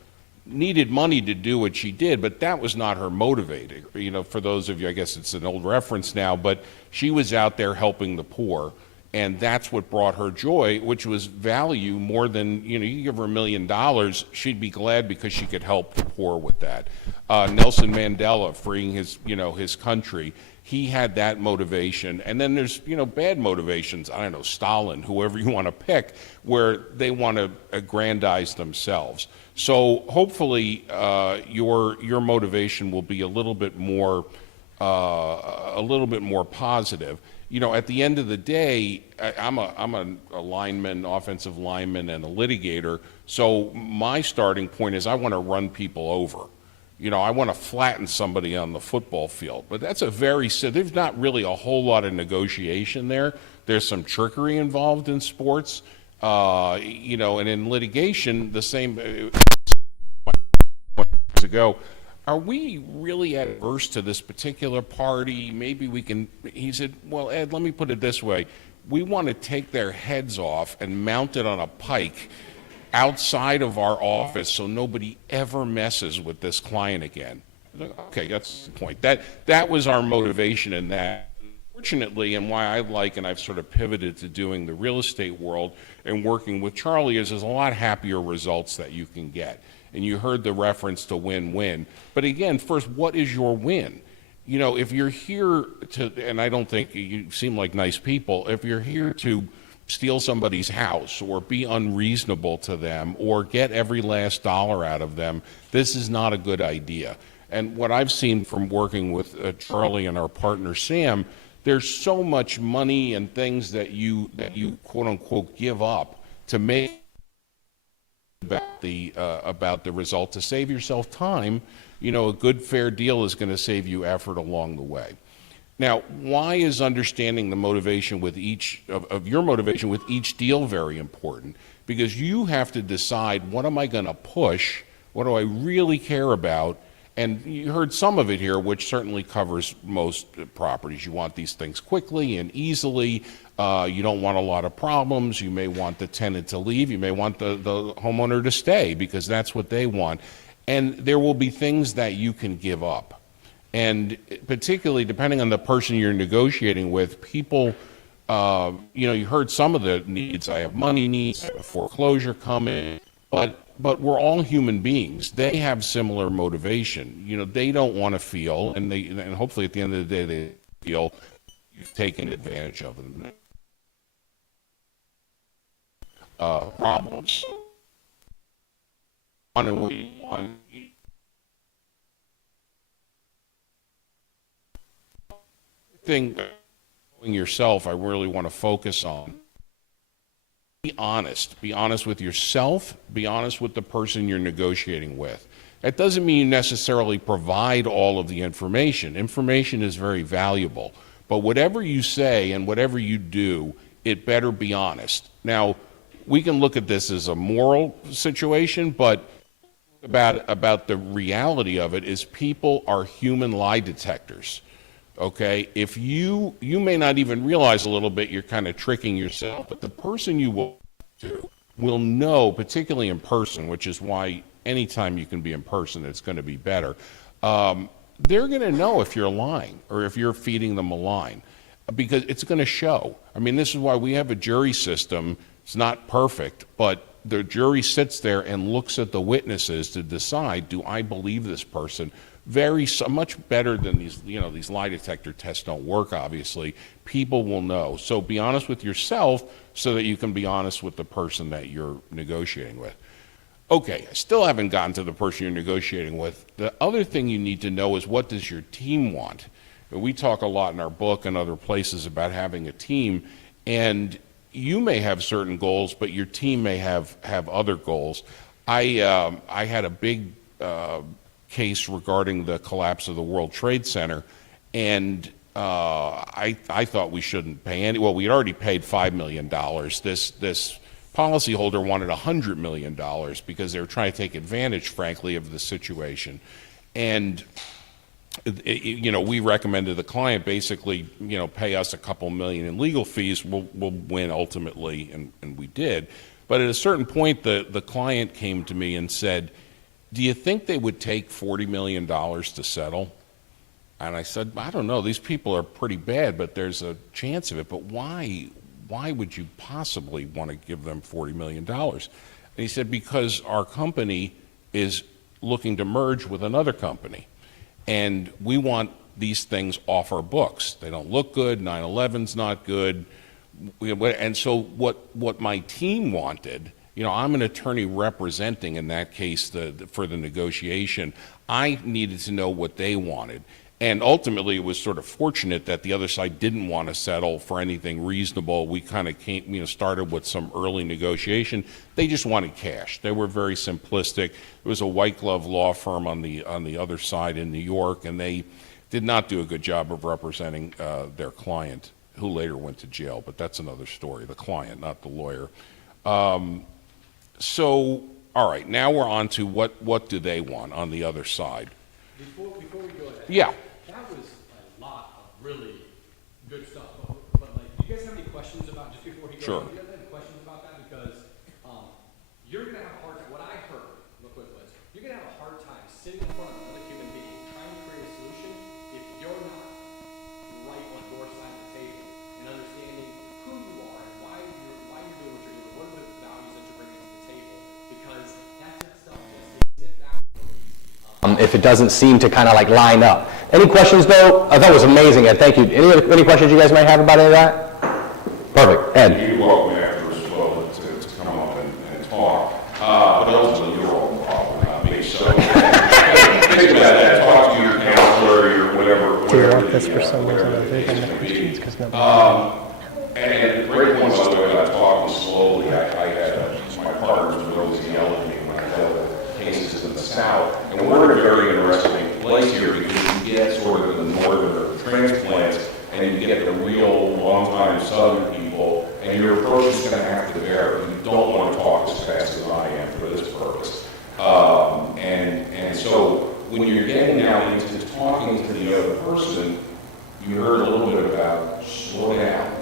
needed money to do what she did, but that was not her motivating. You know, for those of you, I guess it's an old reference now, but she was out there helping the poor, and that's what brought her joy, which was value more than, you know, you give her $1 million, she'd be glad because she could help the poor with that. Nelson Mandela freeing his, you know, his country, he had that motivation. And then there's, you know, bad motivations, I don't know, Stalin, whoever you want to pick, where they want to aggrandize themselves. So hopefully your motivation will be a little bit more positive. You know, at the end of the day, I'm a lineman, offensive lineman, and a litigator. So my starting point is I want to run people over. You know, I want to flatten somebody on the football field. But that's there's not really a whole lot of negotiation there. There's some trickery involved in sports. You know, and in litigation, the same ago. Are we really adverse to this particular party? Maybe we can, he said, well, Ed, let me put it this way. We want to take their heads off and mount it on a pike outside of our office so nobody ever messes with this client again. Okay, that's the point. That was our motivation in that. Fortunately, and why I like, and I've sort of pivoted to doing the real estate world and working with Charlie, is there's a lot happier results that you can get. And you heard the reference to win-win. But again, first, what is your win? You know, if you're here to, and I don't think you seem like nice people, if you're here to steal somebody's house or be unreasonable to them or get every last dollar out of them, this is not a good idea. And what I've seen from working with Charlie and our partner Sam, there's so much money and things that you quote unquote give up to make about the result. To save yourself time, you know, a good fair deal is going to save you effort along the way. Now, why is understanding the motivation with each of your motivation with each deal very important? Because you have to decide, what am I going to push? What do I really care about? And you heard some of it here, which certainly covers most properties. You want these things quickly and easily. You don't want a lot of problems. You may want the tenant to leave. You may want the homeowner to stay because that's what they want. And there will be things that you can give up. And particularly depending on the person you're negotiating with, people, you know, you heard some of the needs. I have money needs, I have a foreclosure coming, but we're all human beings. They have similar motivation. You know, they don't want to feel, and hopefully at the end of the day they feel you've taken advantage of them. Problems. Thing yourself, I really want to focus on. Be honest. Be honest with yourself. Be honest with the person you're negotiating with. That doesn't mean you necessarily provide all of the information. Information is very valuable. But whatever you say and whatever you do, it better be honest. Now, we can look at this as a moral situation, but about the reality of it is people are human lie detectors. Okay, if you may not even realize a little bit you're kind of tricking yourself, but the person you will know, particularly in person, which is why anytime you can be in person, it's going to be better. They're going to know if you're lying or if you're feeding them a line, because it's going to show. I mean, this is why we have a jury system. It's not perfect, but the jury sits there and looks at the witnesses to decide, do I believe this person? Much better than these, you know, these lie detector tests don't work, obviously. People will know. So be honest with yourself so that you can be honest with the person that you're negotiating with. Okay, I still haven't gotten to the person you're negotiating with. The other thing you need to know is, what does your team want? We talk a lot in our book and other places about having a team, and you may have certain goals, but your team may have other goals. I had a big case regarding the collapse of the World Trade Center, and I thought we shouldn't pay any. Well, we had already paid $5 million. This policyholder wanted $100 million because they were trying to take advantage, frankly, of the situation. And you know, we recommended the client basically, you know, pay us a couple million in legal fees. We'll win ultimately, and we did. But at a certain point, the client came to me and said, do you think they would take $40 million to settle? And I said, I don't know, these people are pretty bad, but there's a chance of it. But why would you possibly want to give them $40 million? And he said, because our company is looking to merge with another company. And we want these things off our books. They don't look good, 9/11's not good. And so what my team wanted, you know, I'm an attorney representing, in that case, for the negotiation. I needed to know what they wanted. And ultimately, it was sort of fortunate that the other side didn't want to settle for anything reasonable. We kind of started with some early negotiation. They just wanted cash. They were very simplistic. It was a white glove law firm on the other side in New York, and they did not do a good job of representing their client, who later went to jail. But that's another story. The client, not the lawyer. So, all right, now we're on to what do they want on the other side? Before we go ahead. Yeah. That was a lot of really good stuff. But like, do you guys have any questions about, just before he goes? Sure. Do you guys have any questions about that? Because you're going to have a hard time, what I heard, real quick, was you're going to have a hard time sitting in front of another human being trying to create a solution if you're not right on your side of the table and understanding who you are and why you're doing what you're doing, what are the values that you're bringing to the table. Because that stuff just isn't that if it doesn't seem to kind of like line up. Any questions though? I thought it was amazing, Ed. Thank you. Any questions you guys might have about any of that? Perfect. Ed. You're welcome after as well to come up and talk. But ultimately, you're all the problem, not me. So think about that. Talk to your counselor, your whatever. Do you want this for some reason other than the questions? Because nobody. And the great one, by the way, about talking slowly, I had my partners would always yell at me when I dealt with cases in the South. And we're in a very interesting place here because you get sort of the northern transplants and you get the real long-time Southern people, and your approach is going to have to vary. You don't want to talk as fast as I am for this purpose. And so when you're getting now into talking to the other person, you heard a little bit about slow down.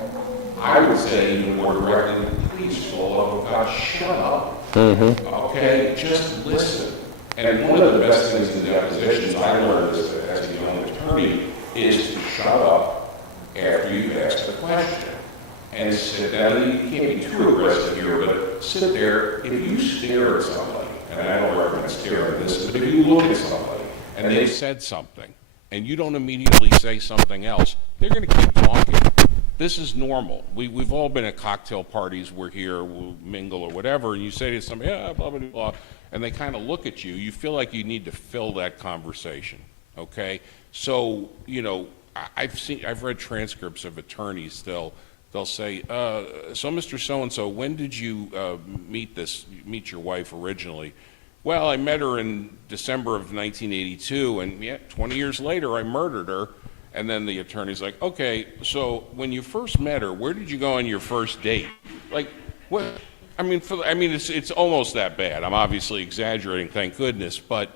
I would say even more directly, please, for the love of God, shut up. Okay, just listen. And one of the best things in depositions I learned as a young attorney is to shut up after you've asked the question and sit down. And you can't be too aggressive here, but sit there. If you stare at somebody, and I don't recommend staring at this, but if you look at somebody and they've said something and you don't immediately say something else, they're going to keep talking. This is normal. We've all been at cocktail parties. We're here, we'll mingle or whatever, and you say to somebody, yeah, blah, blah, blah, and they kind of look at you. You feel like you need to fill that conversation, okay? So, you know, I've read transcripts of attorneys. They'll say, so Mr. So-and-so, when did you meet your wife originally? Well, I met her in December of 1982, and yeah, 20 years later, I murdered her. And then the attorney's like, okay, so when you first met her, where did you go on your first date? Like, what? I mean, it's almost that bad. I'm obviously exaggerating, thank goodness, but,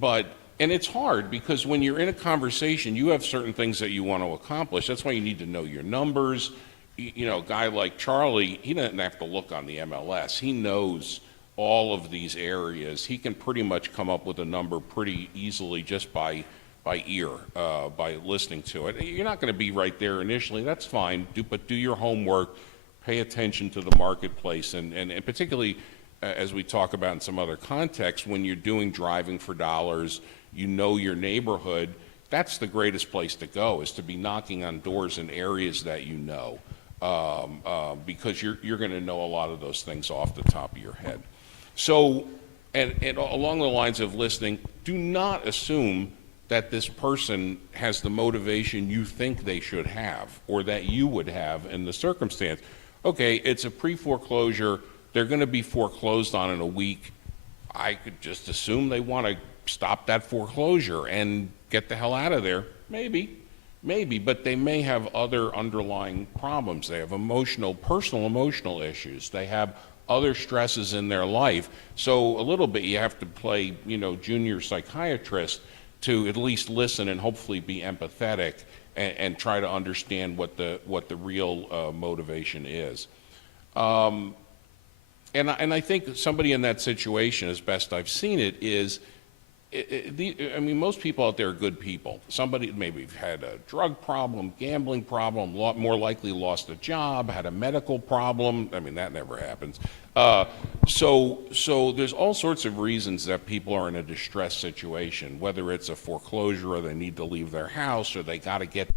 and it's hard because when you're in a conversation, you have certain things that you want to accomplish. That's why you need to know your numbers. You know, a guy like Charlie, he doesn't have to look on the MLS. He knows all of these areas. He can pretty much come up with a number pretty easily just by ear, by listening to it. You're not going to be right there initially. That's fine. But do your homework. Pay attention to the marketplace, and particularly as we talk about in some other contexts, when you're doing driving for dollars, you know your neighborhood. That's the greatest place to go, is to be knocking on doors in areas that you know, because you're going to know a lot of those things off the top of your head. So, and along the lines of listening, do not assume that this person has the motivation you think they should have or that you would have in the circumstance. Okay, it's a pre-foreclosure. They're going to be foreclosed on in a week. I could just assume they want to stop that foreclosure and get the hell out of there. Maybe, but they may have other underlying problems. They have personal emotional issues. They have other stresses in their life. So a little bit you have to play, junior psychiatrist to at least listen and hopefully be empathetic and try to understand what the real motivation is. And I think somebody in that situation, as best I've seen it, is, I mean, most people out there are good people. Somebody maybe had a drug problem, gambling problem, more likely lost a job, had a medical problem. I mean, that never happens. So there's all sorts of reasons that people are in a distressed situation, whether it's a foreclosure or they need to leave their house or they got to get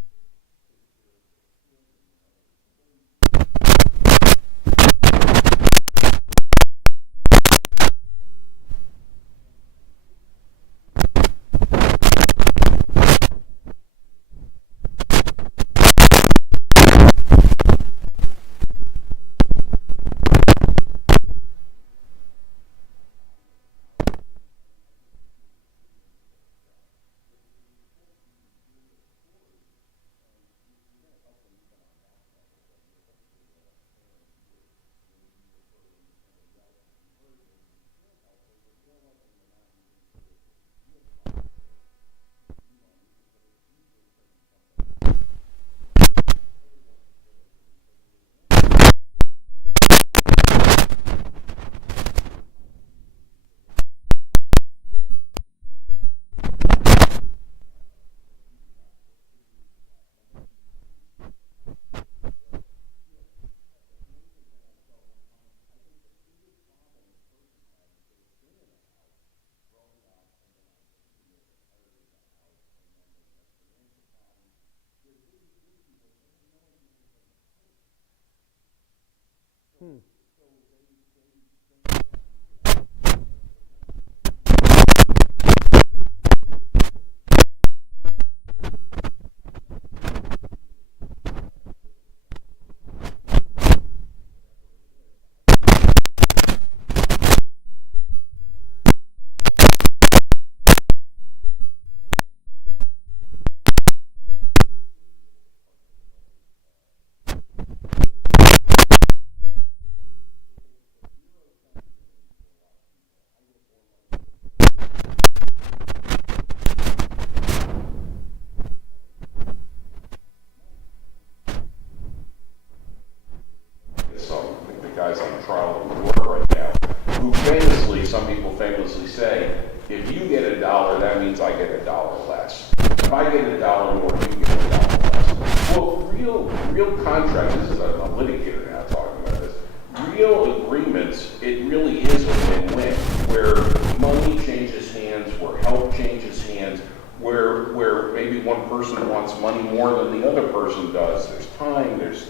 guys on trial in New York right now, who famously, some people famously say, if you get $1, that means I get $1 less. If I get $1 more, you get $1 less. Well, real contracts, this is a litigator now talking about this, real agreements, it really is a win-win, where money changes hands, where help changes hands, where maybe one person wants money more than the other person does. There's time, there's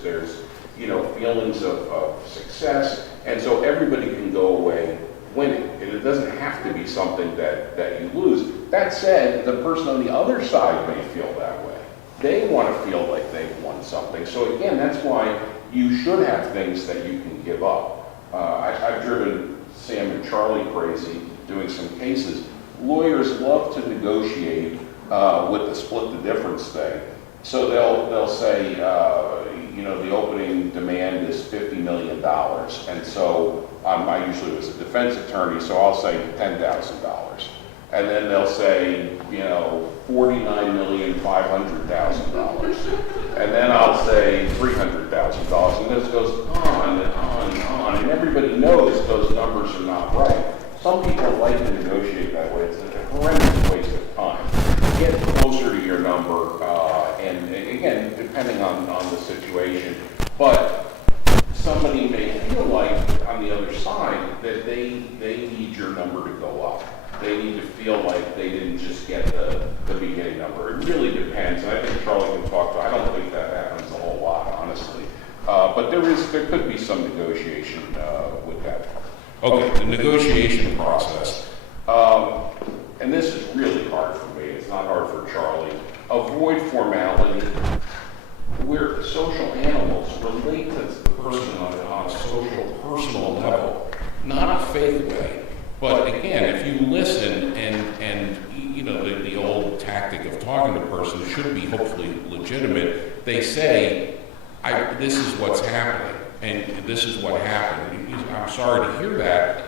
feelings of success, and so everybody can go away winning. And it doesn't have to be something that you lose. That said, the person on the other side may feel that way. They want to feel like they've won something. So again, that's why you should have things that you can give up. I've driven Sam and Charlie crazy doing some cases. Lawyers love to negotiate with the split the difference thing. So they'll say, the opening demand is $50 million, and so I usually was a defense attorney, so I'll say $10,000, and then they'll say, $49,500,000, and then I'll say $300,000, and this goes on and on and on, and everybody knows those numbers are not right. Some people like to negotiate that way. It's a horrendous waste of time. Get closer to your number, and again, depending on the situation, but somebody may feel like on the other side that they need your number to go up. They need to feel like they didn't just get the beginning number. It really depends, and I think Charlie can talk to. I don't think that happens a whole lot, honestly, but there could be some negotiation with that. Okay, the negotiation process. And this is really hard for me. It's not hard for Charlie. Avoid formality. We're social animals. Relate to the person on a social, personal level, not a fake way. But again, if you listen and the old tactic of talking to a person should be hopefully legitimate. They say, "This is what's happening, and this is what happened. I'm sorry to hear that.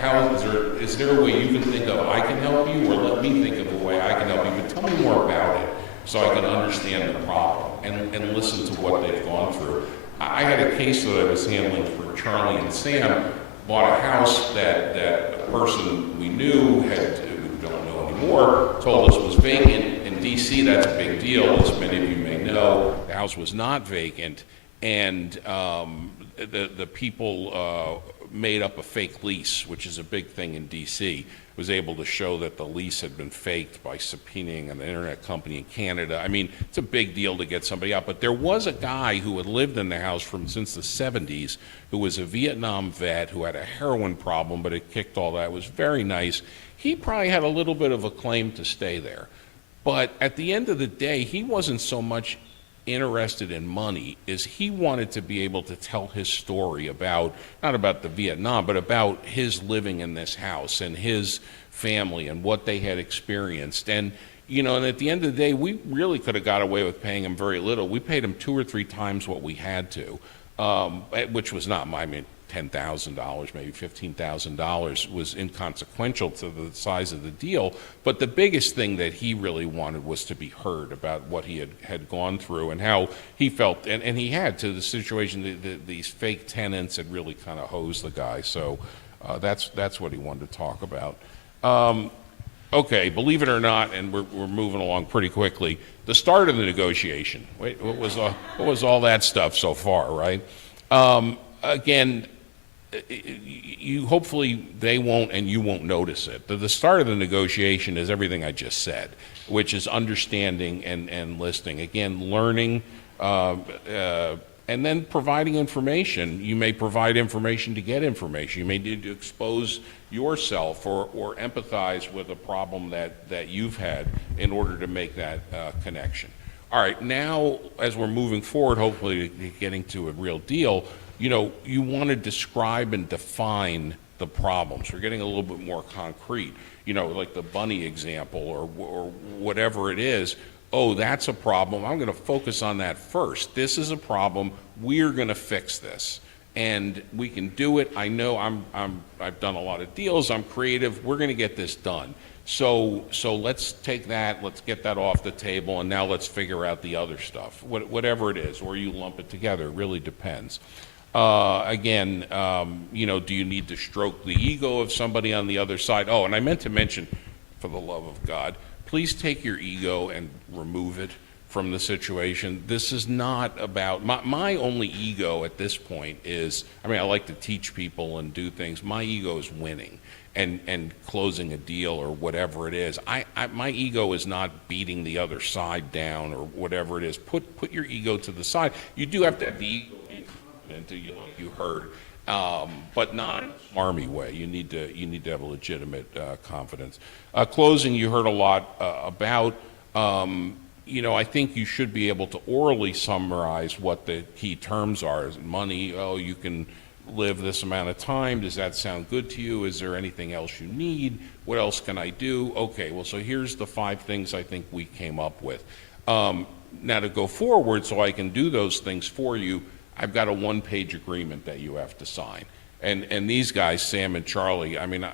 How is there a way you can think of I can help you, or let me think of a way I can help you? But tell me more about it so I can understand the problem and listen to what they've gone through." I had a case that I was handling for Charlie and Sam, bought a house that a person we knew we don't know anymore, told us was vacant. In DC, that's a big deal, as many of you may know. The house was not vacant, and the people made up a fake lease, which is a big thing in DC. Was able to show that the lease had been faked by subpoenaing an internet company in Canada. I mean, it's a big deal to get somebody out, but there was a guy who had lived in the house since the 70s, who was a Vietnam vet, who had a heroin problem, but it kicked all that. It was very nice. He probably had a little bit of a claim to stay there. But at the end of the day, he wasn't so much interested in money is he wanted to be able to tell his story about, not about the Vietnam, but about his living in this house and his family and what they had experienced. And, you know, and at the end of the day, we really could have got away with paying him very little. We paid him 2 or 3 times what we had to, which was not, I mean, $10,000, maybe $15,000 was inconsequential to the size of the deal. But the biggest thing that he really wanted was to be heard about what he had gone through and how he felt. And he had to the situation, these fake tenants had really kind of hosed the guy. So that's what he wanted to talk about. Okay, believe it or not, and we're moving along pretty quickly, the start of the negotiation. Wait, what was all that stuff so far, right? Again, you hopefully they won't and you won't notice it. The start of the negotiation is everything I just said, which is understanding and listening. Again, learning and then providing information. You may provide information to get information. You may need to expose yourself or empathize with a problem that you've had in order to make that connection. All right, now as we're moving forward, hopefully getting to a real deal, you know, you want to describe and define the problems. We're getting a little bit more concrete, you know, like the bunny example or whatever it is. Oh, that's a problem. I'm going to focus on that first. This is a problem. We're going to fix this. And we can do it. I know I've done a lot of deals. I'm creative. We're going to get this done. So let's take that, let's get that off the table, and now let's figure out the other stuff, whatever it is, or you lump it together. It really depends. Again, you know, do you need to stroke the ego of somebody on the other side? Oh, and I meant to mention, for the love of God, please take your ego and remove it from the situation. This is not about, my only ego at this point is, I mean, I like to teach people and do things. My ego is winning and closing a deal or whatever it is. My ego is not beating the other side down or whatever it is. Put your ego to the side. You do have to have the ego you heard, but not in a smarmy way. You need to have a legitimate confidence. Closing, you heard a lot about. You know, I think you should be able to orally summarize what the key terms are. Is it money? Oh, you can live this amount of time. Does that sound good to you? Is there anything else you need? What else can I do? Okay, well, so here's the 5 things I think we came up with. Now to go forward so I can do those things for you, I've got a 1-page agreement that you have to sign. And these guys, Sam and Charlie, I mean,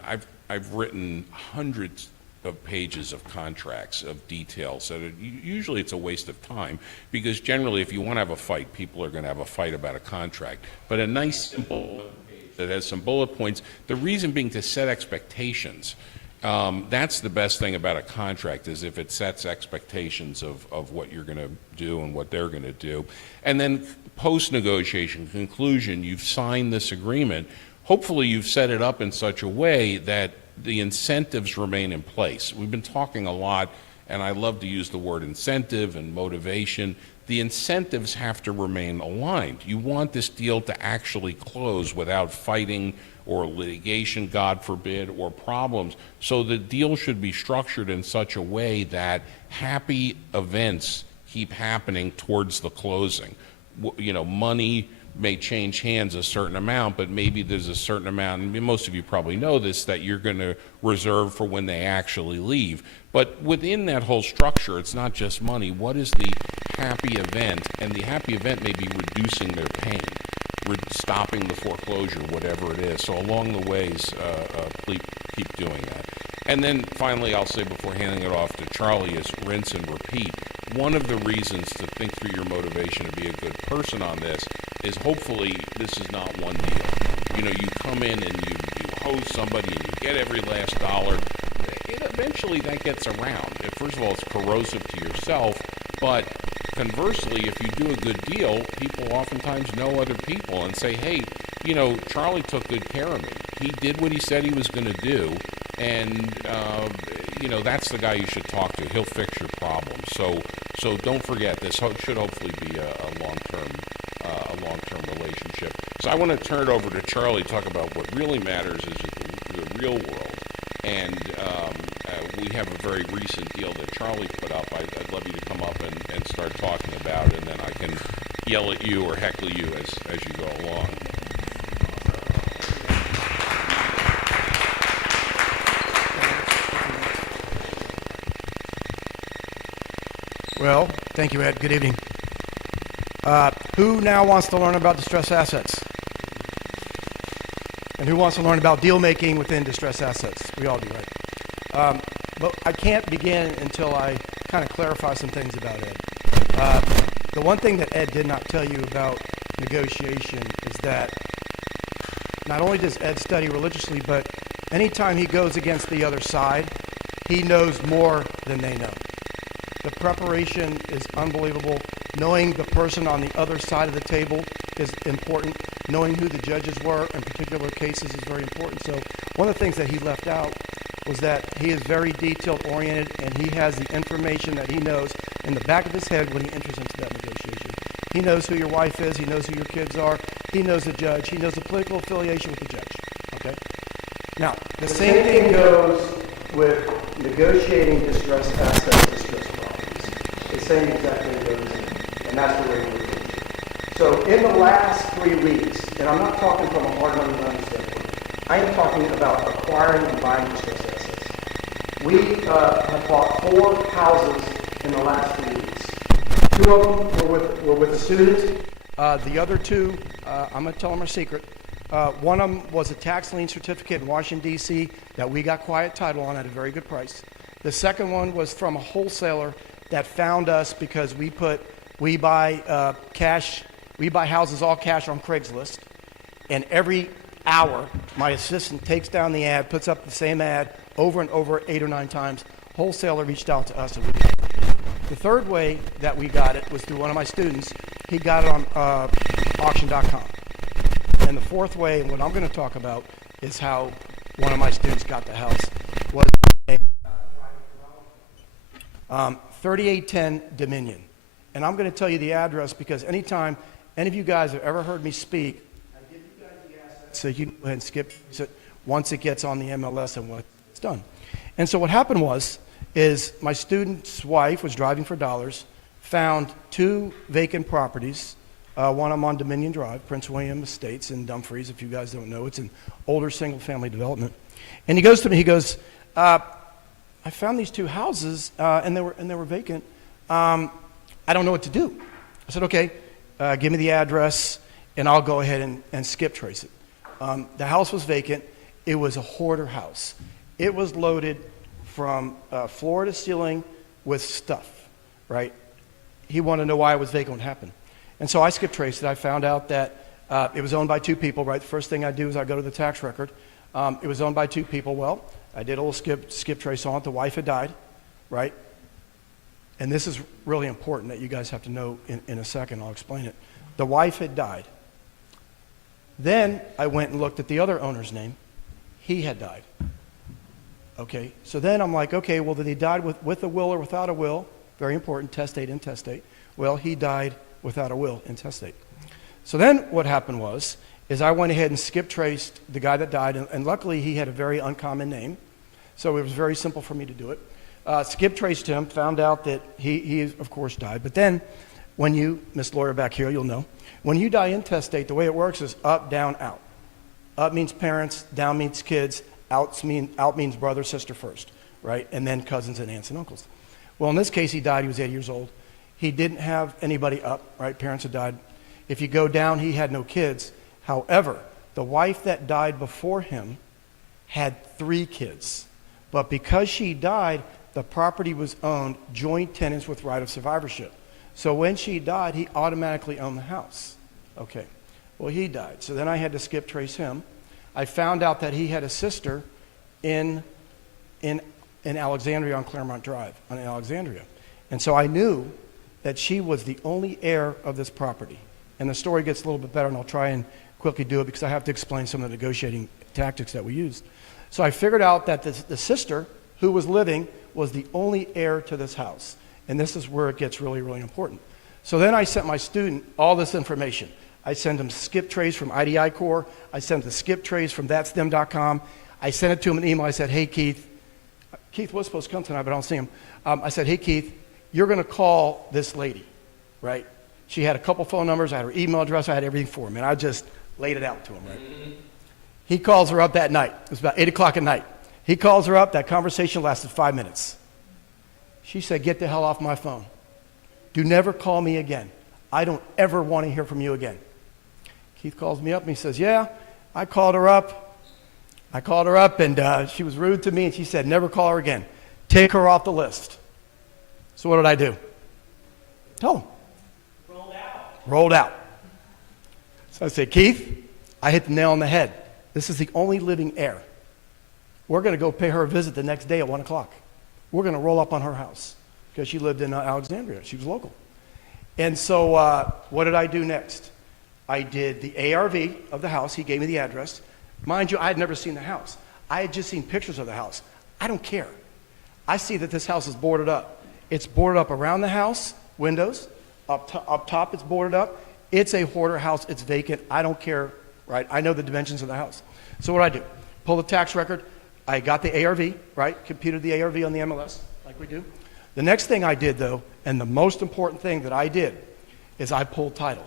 I've written hundreds of pages of contracts, of details. So usually it's a waste of time because generally if you want to have a fight, people are going to have a fight about a contract. But a nice simple page that has some bullet points, the reason being to set expectations. That's the best thing about a contract is if it sets expectations of what you're going to do and what they're going to do. And then post-negotiation conclusion, you've signed this agreement. Hopefully you've set it up in such a way that the incentives remain in place. We've been talking a lot, and I love to use the word incentive and motivation. The incentives have to remain aligned. You want this deal to actually close without fighting or litigation, God forbid, or problems. So the deal should be structured in such a way that happy events keep happening towards the closing. You know, money may change hands a certain amount, but maybe there's a certain amount, and most of you probably know this, that you're going to reserve for when they actually leave. But within that whole structure, it's not just money. What is the happy event? And the happy event may be reducing their pain, stopping the foreclosure, whatever it is. So along the ways, please keep doing that. And then finally, I'll say before handing it off to Charlie is rinse and repeat. One of the reasons to think through your motivation to be a good person on this is hopefully this is not one deal. You know, you come in and you host somebody and you get every last dollar. Eventually that gets around. First of all, it's corrosive to yourself, but conversely, if you do a good deal, people oftentimes know other people and say, hey, you know, Charlie took good care of me. He did what he said he was going to do, and, you know, that's the guy you should talk to. He'll fix your problems. So don't forget, this should hopefully be a long-term relationship. So I want to turn it over to Charlie to talk about what really matters is the real world. And we have a very recent deal that Charlie put up. I'd love you to come up and start talking about it, and then I can yell at you or heckle you as you go along. Well, thank you, Ed. Good evening. Who now wants to learn about distressed assets? And who wants to learn about deal making within distressed assets? We all do, right? But I can't begin until I kind of clarify some things about Ed. The one thing that Ed did not tell you about negotiation is that not only does Ed study religiously, but anytime he goes against the other side, he knows more than they know. The preparation is unbelievable. Knowing the person on the other side of the table is important. Knowing who the judges were in particular cases is very important. So one of the things that he left out was that he is very detail-oriented, and he has the information that he knows in the back of his head when he enters into that negotiation. He knows who your wife is. He knows who your kids are. He knows the judge. He knows the political affiliation with the judge. Okay? Now, the same thing goes with negotiating distressed assets, distressed properties. The same exact thing goes in, and that's the way we do it. So in the last 3 weeks, and I'm not talking from a hard money lending standpoint, I am talking about acquiring and buying distressed assets. We have bought 4 houses in the last 3 weeks. 2 of them were with a student. The other 2, I'm going to tell them a secret. One of them was a tax lien certificate in Washington, D.C. that we got quiet title on at a very good price. The second one was from a wholesaler that found us because we buy houses all cash on Craigslist, and every hour my assistant takes down the ad, puts up the same ad over and over 8 or 9 times. Wholesaler reached out to us, and we got it. The third way that we got it was through one of my students. He got it on auction.com. And the fourth way, and what I'm going to talk about, is how one of my students got the house. Was a 3810 Dominion. And I'm going to tell you the address because anytime any of you guys have ever heard me speak, I give you guys the assets so you can go ahead and skip it once it gets on the MLS and when it's done. And so what happened is my student's wife was driving for dollars, found 2 vacant properties. One of them on Dominion Drive, Prince William Estates in Dumfries. If you guys don't know, it's an older single-family development. And he goes to me. He goes, "I found these 2 houses, and they were vacant. I don't know what to do." I said, "Okay, give me the address, and I'll go ahead and skip trace it." The house was vacant. It was a hoarder house. It was loaded from floor to ceiling with stuff. Right? He wanted to know why it was vacant. What happened? And so I skip traced it. I found out that it was owned by 2 people, right? The first thing I do is I go to the tax record. It was owned by 2 people. Well, I did a little skip trace on it. The wife had died, right? And this is really important that you guys have to know in a second. I'll explain it. The wife had died. Then I went and looked at the other owner's name. He had died. Okay, so then I'm like, okay, well, did he die with a will or without a will? Very important, testate, intestate. Well, he died without a will, intestate. So then what happened is I went ahead and skip traced the guy that died, and luckily he had a very uncommon name, so it was very simple for me to do it. Skip traced him, found out that he of course died. But then when you, Miss Lawyer back here, you'll know, when you die intestate, the way it works is up, down, out. Up means parents, down means kids, out means brother, sister first, right? And then cousins and aunts and uncles. Well, in this case, he died, he was 80 years old. He didn't have anybody up, right? Parents had died. If you go down, he had no kids. However, the wife that died before him had 3 kids. But because she died, the property was owned joint tenants with right of survivorship. So when she died, he automatically owned the house. Okay. Well, he died. So then I had to skip trace him. I found out that he had a sister in Alexandria on Claremont Drive, in Alexandria. And so I knew that she was the only heir of this property. And the story gets a little bit better, and I'll try and quickly do it because I have to explain some of the negotiating tactics that we used. So I figured out that the sister who was living was the only heir to this house. And this is where it gets really, really important. So then I sent my student all this information. I sent him skip trace from IDI Core. I sent the skip trace from thatstem.com. I sent it to him in an email. I said, hey, Keith was supposed to come tonight, but I don't see him. I said, hey, Keith, you're going to call this lady, right? She had a couple phone numbers. I had her email address. I had everything for him. And I just laid it out to him, right? He calls her up that night. It was about 8 o'clock at night. He calls her up. That conversation lasted 5 minutes. She said, get the hell off my phone. Do never call me again. I don't ever want to hear from you again. Keith calls me up and he says, yeah, I called her up. And she was rude to me and she said, never call her again. Take her off the list. So what did I do? Told him. Rolled out. So I said, Keith, I hit the nail on the head. This is the only living heir. We're going to go pay her a visit the next day at 1 o'clock. We're going to roll up on her house because she lived in Alexandria. She was local. And so what did I do next? I did the ARV of the house. He gave me the address. Mind you, I had never seen the house. I had just seen pictures of the house. I don't care. I see that this house is boarded up. It's boarded up around the house, windows. Up top, it's boarded up. It's a hoarder house. It's vacant. I don't care, right? I know the dimensions of the house. So what do? Pull the tax record. I got the ARV, right? Computed the ARV on the MLS, like we do. The next thing I did, though, and the most important thing that I did, is I pulled title.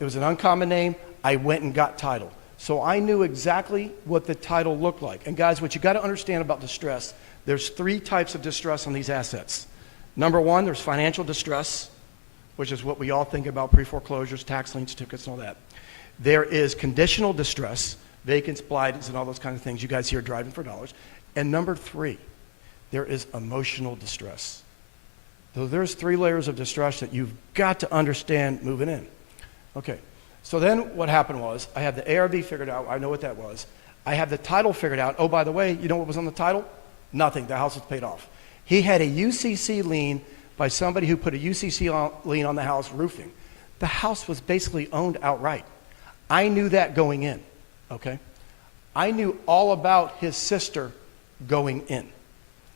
It was an uncommon name. I went and got title. So I knew exactly what the title looked like. And guys, what you got to understand about distress, there's 3 types of distress on these assets. Number 1, there's financial distress, which is what we all think about, pre-foreclosures, tax lien certificates, and all that. There is conditional distress, vacants, blights, and all those kind of things you guys hear driving for dollars. And number 3, there is emotional distress. So there's 3 layers of distress that you've got to understand moving in. Okay, so then what happened was, I had the ARV figured out. I know what that was. I have the title figured out. Oh, by the way, you know what was on the title? Nothing. The house was paid off. He had a UCC lien by somebody who put a UCC lien on the house roofing. The house was basically owned outright. I knew that going in, okay? I knew all about his sister going in.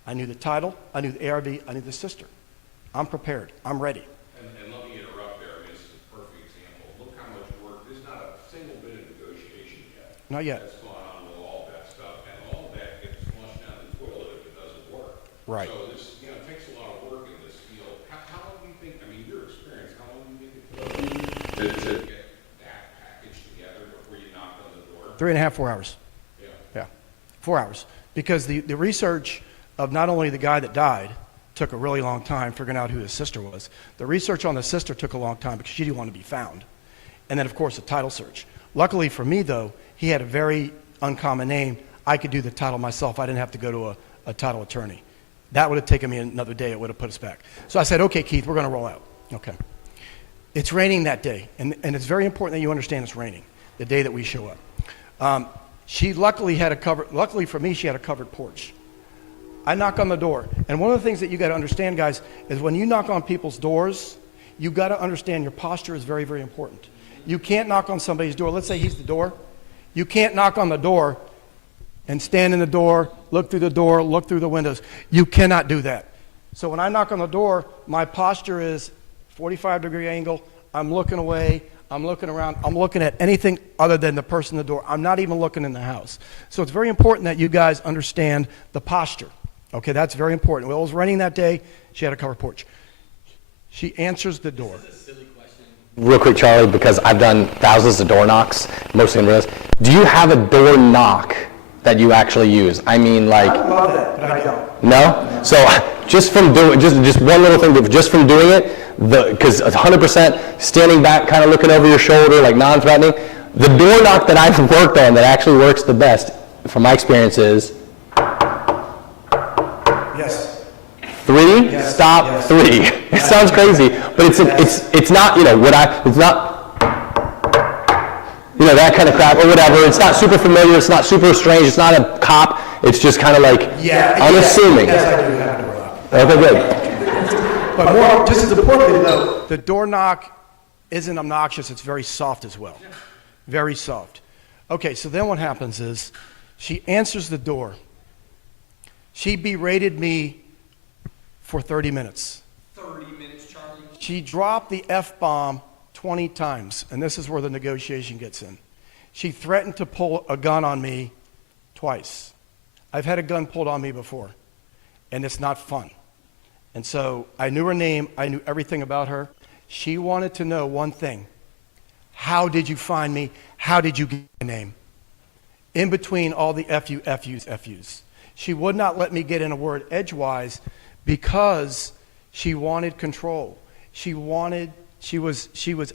I knew the title, I knew the ARV, I knew the sister. I'm prepared, I'm ready. And let me interrupt there. I mean, this is a perfect example. Look how much work. There's not a single bit of negotiation yet. Not yet. That's gone on with all that stuff. And all of that gets flushed down the toilet if it doesn't work. Right. So this, it takes a lot of work in this field. How long do you think, I mean, your experience, how long do you think it took to get that package together before you knocked on the door? 3.5, 4 hours. Yeah, 4 hours. Because the research of not only the guy that died took a really long time figuring out who his sister was. The research on the sister took a long time because she didn't want to be found. And then, of course, the title search. Luckily for me, though, he had a very uncommon name. I could do the title myself. I didn't have to go to a title attorney. That would have taken me another day. It would have put us back. So I said, okay, Keith, we're going to roll out. Okay. It's raining that day, and it's very important that you understand it's raining the day that we show up. She luckily for me, she had a covered porch. I knock on the door, and one of the things that you got to understand, guys, is when you knock on people's doors, you got to understand your posture is very, very important. You can't knock on somebody's door. Let's say he's the door. You can't knock on the door and stand in the door, look through the windows. You cannot do that. So when I knock on the door, my posture is 45-degree angle. I'm looking away. I'm looking around. I'm looking at anything other than the person at the door. I'm not even looking in the house. So it's very important that you guys understand the posture. Okay, that's very important. Well, it was raining that day. She had a covered porch. She answers the door. This is a silly question. Real quick, Charlie, because I've done thousands of door knocks, mostly in real estate. Do you have a door knock that you actually use? I mean, like... I love that, but I don't. No? So just from doing, just one little thing, but just from doing it, because 100% standing back, kind of looking over your shoulder, like non-threatening, the door knock that I've worked on that actually works the best, from my experience, is... Yes. 3, yes. stop, yes. 3. It sounds crazy, but it's not, it's not, You know, that kind of crap, or whatever. It's not super familiar, it's not super strange, it's not a cop, it's just kind of like unassuming. Yes, I do have a door knock. Okay, good. But more, just as importantly though, the door knock isn't obnoxious, it's very soft as well. Very soft. Okay, so then what happens is, she answers the door. She berated me for 30 minutes. 30 minutes, Charlie. She dropped the F-bomb 20 times, and this is where the negotiation gets in. She threatened to pull a gun on me twice. I've had a gun pulled on me before, and it's not fun. And so I knew her name, I knew everything about her. She wanted to know one thing. How did you find me? How did you get my name? In between all the FU, FUs, FUs. She would not let me get in a word edgewise because she wanted control. She was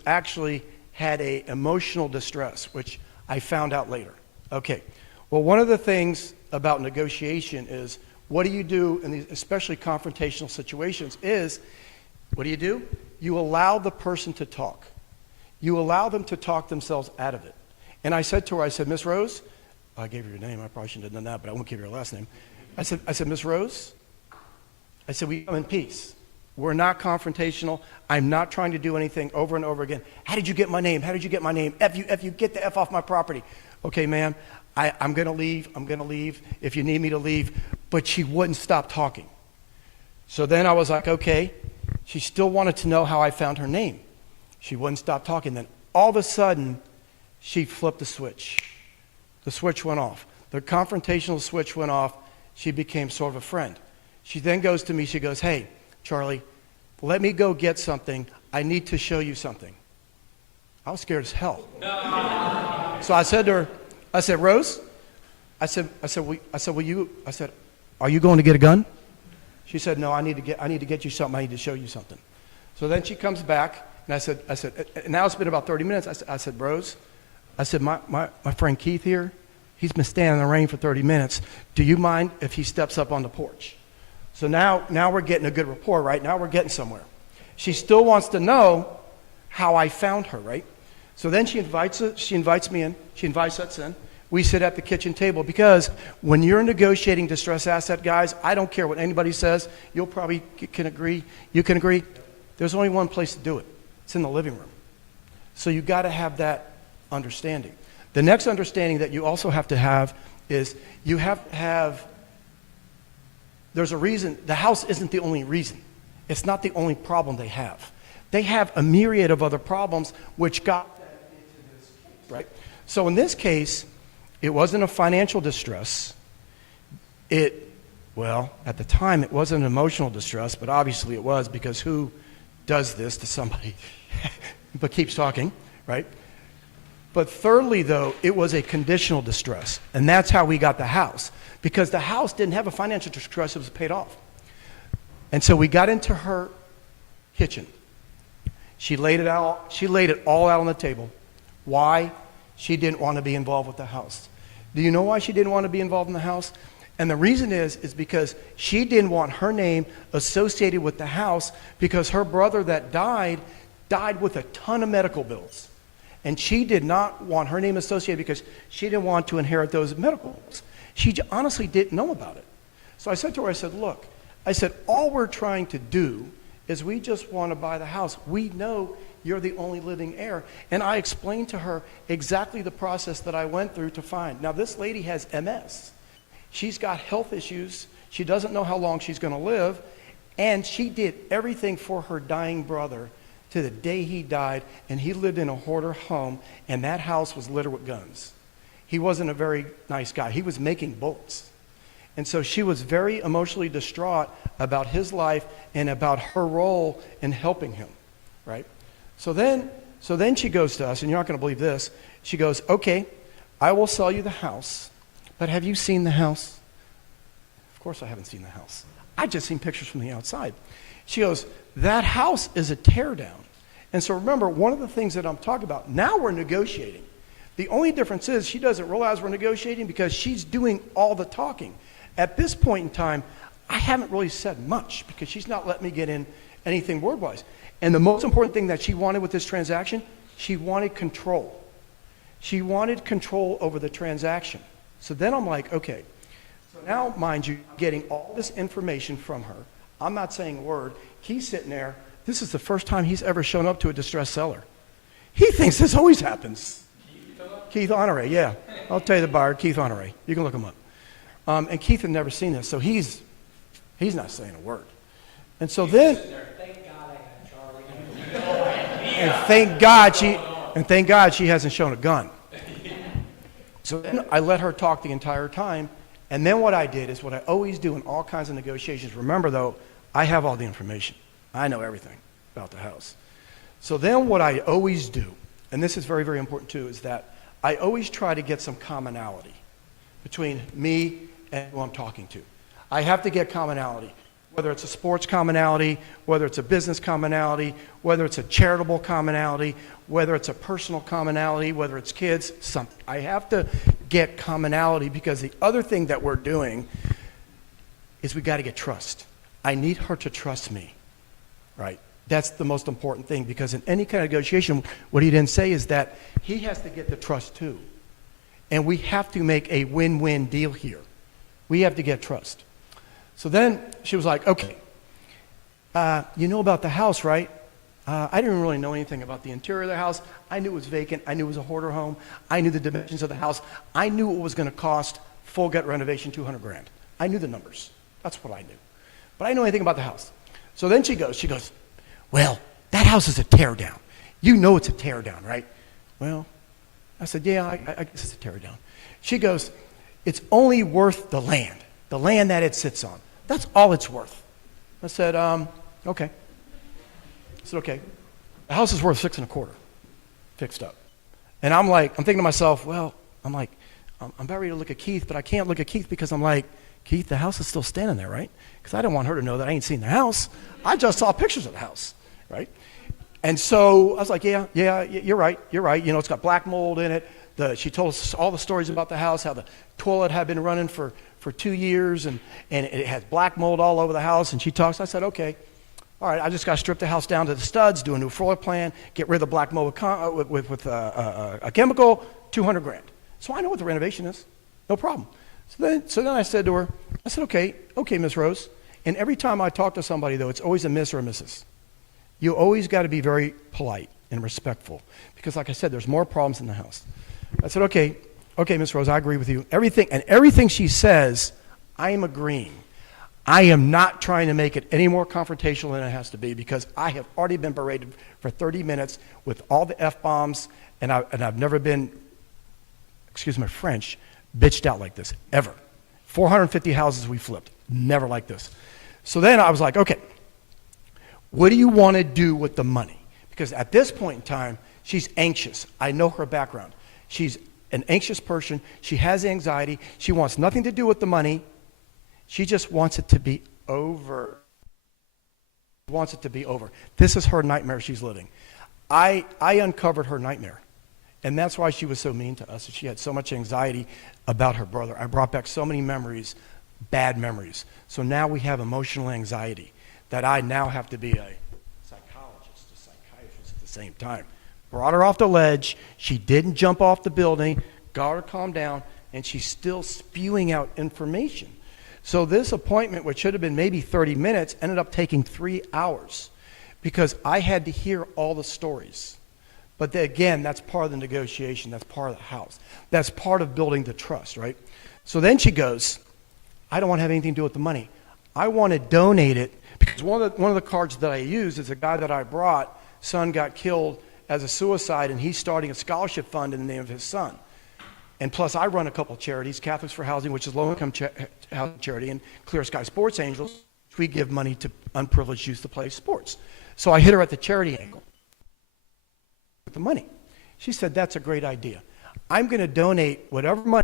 actually had a emotional distress, which I found out later. Okay, well, one of the things about negotiation is, what do you do in these, especially confrontational situations, is, what do? You allow the person to talk. You allow them to talk themselves out of it. And I said to her, I said, Miss Rose, I gave her your name, I probably shouldn't have done that, but I won't give you your last name. I said, Miss Rose, I said, we come in peace. We're not confrontational. I'm not trying to do anything over and over again. How did you get my name? How did you get my name? F you, get the F off my property. Okay, ma'am, I'm going to leave. I'm going to leave if you need me to leave. But she wouldn't stop talking. So then I was like, okay. She still wanted to know how I found her name. She wouldn't stop talking. Then all of a sudden, she flipped the switch. The switch went off. The confrontational switch went off. She became sort of a friend. She then goes to me, she goes, hey, Charlie, let me go get something. I need to show you something. I was scared as hell. So I said to her, I said, Rose, I said, are you going to get a gun? She said, no, I need to get you something. I need to show you something. So then she comes back, and I said, now it's been about 30 minutes. I said, Rose, I said, my friend Keith here, he's been standing in the rain for 30 minutes. Do you mind if he steps up on the porch? So now we're getting a good rapport, right? Now we're getting somewhere. She still wants to know how I found her, right? So then she invites me in. She invites us in. We sit at the kitchen table because when you're negotiating distress asset, guys, I don't care what anybody says. You'll probably can agree. You can agree. There's only one place to do it. It's in the living room. So you got to have that understanding. The next understanding that you also have to have is you have to have, there's a reason, the house isn't the only reason. It's not the only problem they have. They have a myriad of other problems which got them into this case, right? So in this case, it wasn't a financial distress. Well, at the time, it wasn't an emotional distress, but obviously it was, because who does this to somebody but keeps talking, right? But thirdly, though, it was a conditional distress, and that's how we got the house, because the house didn't have a financial distress, it was paid off. And so we got into her kitchen. She laid it all out on the table. Why? She didn't want to be involved with the house. Do you know why she didn't want to be involved in the house? And the reason is because she didn't want her name associated with the house, because her brother that died with a ton of medical bills. And she did not want her name associated because she didn't want to inherit those medical bills. She honestly didn't know about it. So I said to her, I said, look, I said, all we're trying to do is we just want to buy the house. We know you're the only living heir. And I explained to her exactly the process that I went through to find. Now, this lady has MS. She's got health issues. She doesn't know how long she's going to live. And she did everything for her dying brother to the day he died. And he lived in a hoarder home, and that house was littered with guns. He wasn't a very nice guy. He was making bullets. And so she was very emotionally distraught about his life and about her role in helping him, right? So then she goes to us, and you're not going to believe this. She goes, okay, I will sell you the house, but have you seen the house? Of course I haven't seen the house. I just seen pictures from the outside. She goes, that house is a teardown. And so remember, one of the things that I'm talking about, now we're negotiating. The only difference is she doesn't realize we're negotiating because she's doing all the talking. At this point in time, I haven't really said much because she's not letting me get in anything word-wise. And the most important thing that she wanted with this transaction, she wanted control. She wanted control over the transaction. So then I'm like, okay. So now, mind you, getting all this information from her. I'm not saying a word. He's sitting there. This is the first time he's ever shown up to a distressed seller. He thinks this always happens. Keith Honore, yeah. I'll tell you the buyer, Keith Honore. You can look him up. And Keith had never seen this, so he's not saying a word. And so then, and thank God she hasn't shown a gun. So then I let her talk the entire time. And then what I did is what I always do in all kinds of negotiations. Remember, though, I have all the information. I know everything about the house. So then what I always do, and this is very, very important too, is that I always try to get some commonality between me and who I'm talking to. I have to get commonality, whether it's a sports commonality, whether it's a business commonality, whether it's a charitable commonality, whether it's a personal commonality, whether it's kids, something. I have to get commonality because the other thing that we're doing is we got to get trust. I need her to trust me, right? That's the most important thing because in any kind of negotiation, what he didn't say is that he has to get the trust too. And we have to make a win-win deal here. We have to get trust. So then she was like, okay, you know about the house, right? I didn't really know anything about the interior of the house. I knew it was vacant. I knew it was a hoarder home. I knew the dimensions of the house. I knew it was going to cost full gut renovation, $200,000. I knew the numbers. That's what I knew. But I didn't know anything about the house. So then she goes, well, that house is a tear down. You know it's a tear down, right? Well, I said, yeah, I guess it's a tear down. She goes, it's only worth the land that it sits on. That's all it's worth. I said, okay. I said, okay. The house is worth 6.25, fixed up. And I'm thinking to myself, well, I'm about ready to look at Keith, but I can't look at Keith because I'm like, Keith, the house is still standing there, right? Because I don't want her to know that I ain't seen the house. I just saw pictures of the house, right? And so I was like, yeah, you're right. You know, it's got black mold in it. She told us all the stories about the house, how the toilet had been running for 2 years, and it has black mold all over the house. And she talks. I said, okay, all right. I just got to strip the house down to the studs, do a new floor plan, get rid of the black mold with a chemical, $200,000. So I know what the renovation is, no problem. So then I said to her, I said, okay, Miss Rose. And every time I talk to somebody, though, it's always a Miss or a Mrs. You always got to be very polite and respectful because, like I said, there's more problems in the house. I said, okay, Miss Rose, I agree with you. Everything she says, I am agreeing. I am not trying to make it any more confrontational than it has to be because I have already been berated for 30 minutes with all the F-bombs, and I've never been, excuse my French, bitched out like this, ever. 450 houses we flipped, never like this. So then I was like, okay, what do you want to do with the money? Because at this point in time, she's anxious. I know her background. She's an anxious person. She has anxiety. She wants nothing to do with the money. She just wants it to be over. Wants it to be over. This is her nightmare she's living. I uncovered her nightmare. And that's why she was so mean to us. She had so much anxiety about her brother. I brought back so many memories, bad memories. So now we have emotional anxiety that I now have to be a psychologist, a psychiatrist at the same time. Brought her off the ledge. She didn't jump off the building, got her calmed down, and she's still spewing out information. So this appointment, which should have been maybe 30 minutes, ended up taking 3 hours because I had to hear all the stories. But again, that's part of the negotiation. That's part of the house. That's part of building the trust, right? So then she goes, I don't want to have anything to do with the money. I want to donate it because one of the cards that I use is a guy that I brought, son got killed as a suicide, and he's starting a scholarship fund in the name of his son. And plus, I run a couple charities, Catholics for Housing, which is low-income housing charity, and Clear Sky Sports Angels, which we give money to unprivileged youth to play sports. So I hit her at the charity angle. The money. She said, that's a great idea. I'm going to donate whatever money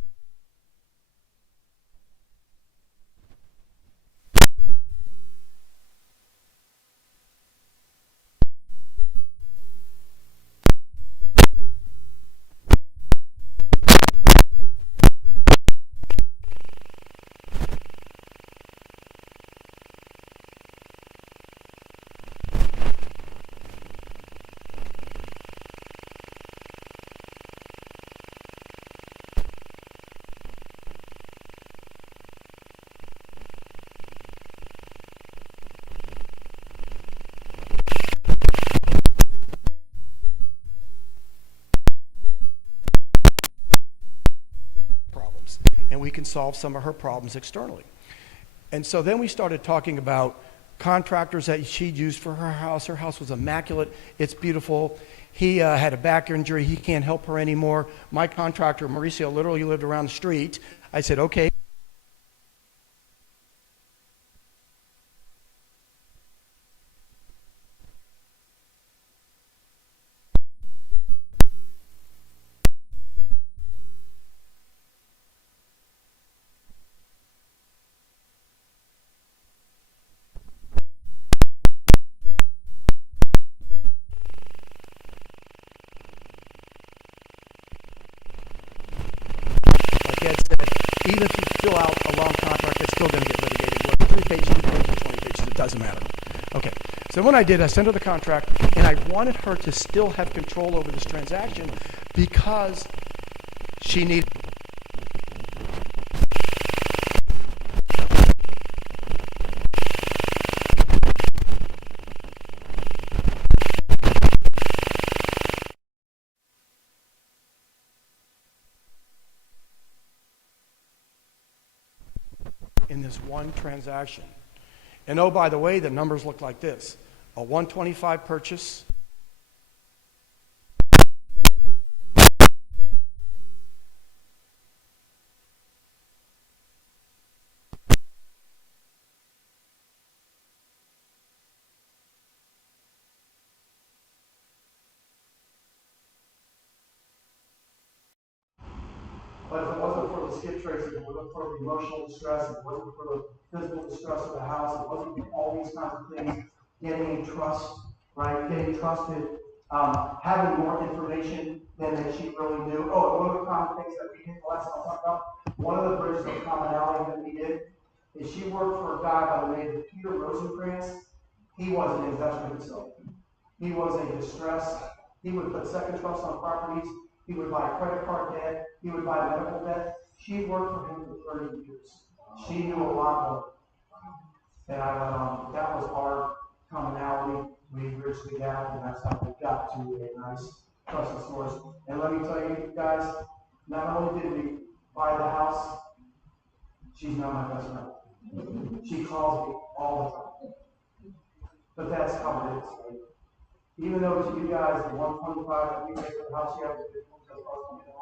we can solve some of her problems externally. And so then we started talking about contractors that she'd used for her house. Her house was immaculate. It's beautiful. He had a back injury. He can't help her anymore. My contractor, Mauricio, literally lived around the street. I said, okay. Like Ed said, even if you fill out a long contract, it's still going to get litigated. Whether 3 pages, 2 pages, 20 pages, it doesn't matter. Okay, so what I did, I sent her the contract, and I wanted her to still have control over this transaction because she needed. In this one transaction. And oh, by the way, the numbers look like this. A 125 purchase, but if it wasn't for the skip trace, if it wasn't for the emotional distress, if it wasn't for the physical distress of the house, it wasn't for all these kinds of things, getting trust, right? Getting trusted, having more information than that she really knew. Oh, and one of the common things that we did, the last time I'll talk about, one of the bridges of commonality that we did is she worked for a guy by the name of Peter Rosenkrantz. He was an investment consultant. He was a distress. He would put second trust on properties. He would buy credit card debt. He would buy medical debt. She worked for him for 30 years. She knew a lot more. And that was our commonality. We bridged the gap, and that's how we got to a nice trusted source. And let me tell you guys, not only did we buy the house, she's now my best friend. She calls me all the time. But that's how it is, right? Even though to you guys, the 125 that we paid for the house, you have to do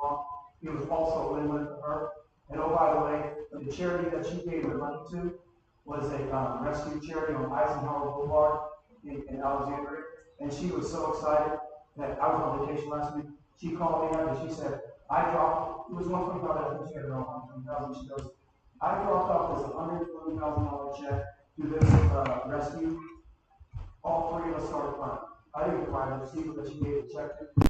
wrong. It was also a win-win for her. And oh, by the way, the charity that she gave her money to was a rescue charity on Eisenhower Boulevard in Alexandria. And she was so excited that I was on vacation last week. She called me up and she said, I dropped, it was 125, I think she had around 120,000. She goes, I dropped off this $120,000 check to this rescue. All three of us started crying. I didn't cry, the people that she gave the check to.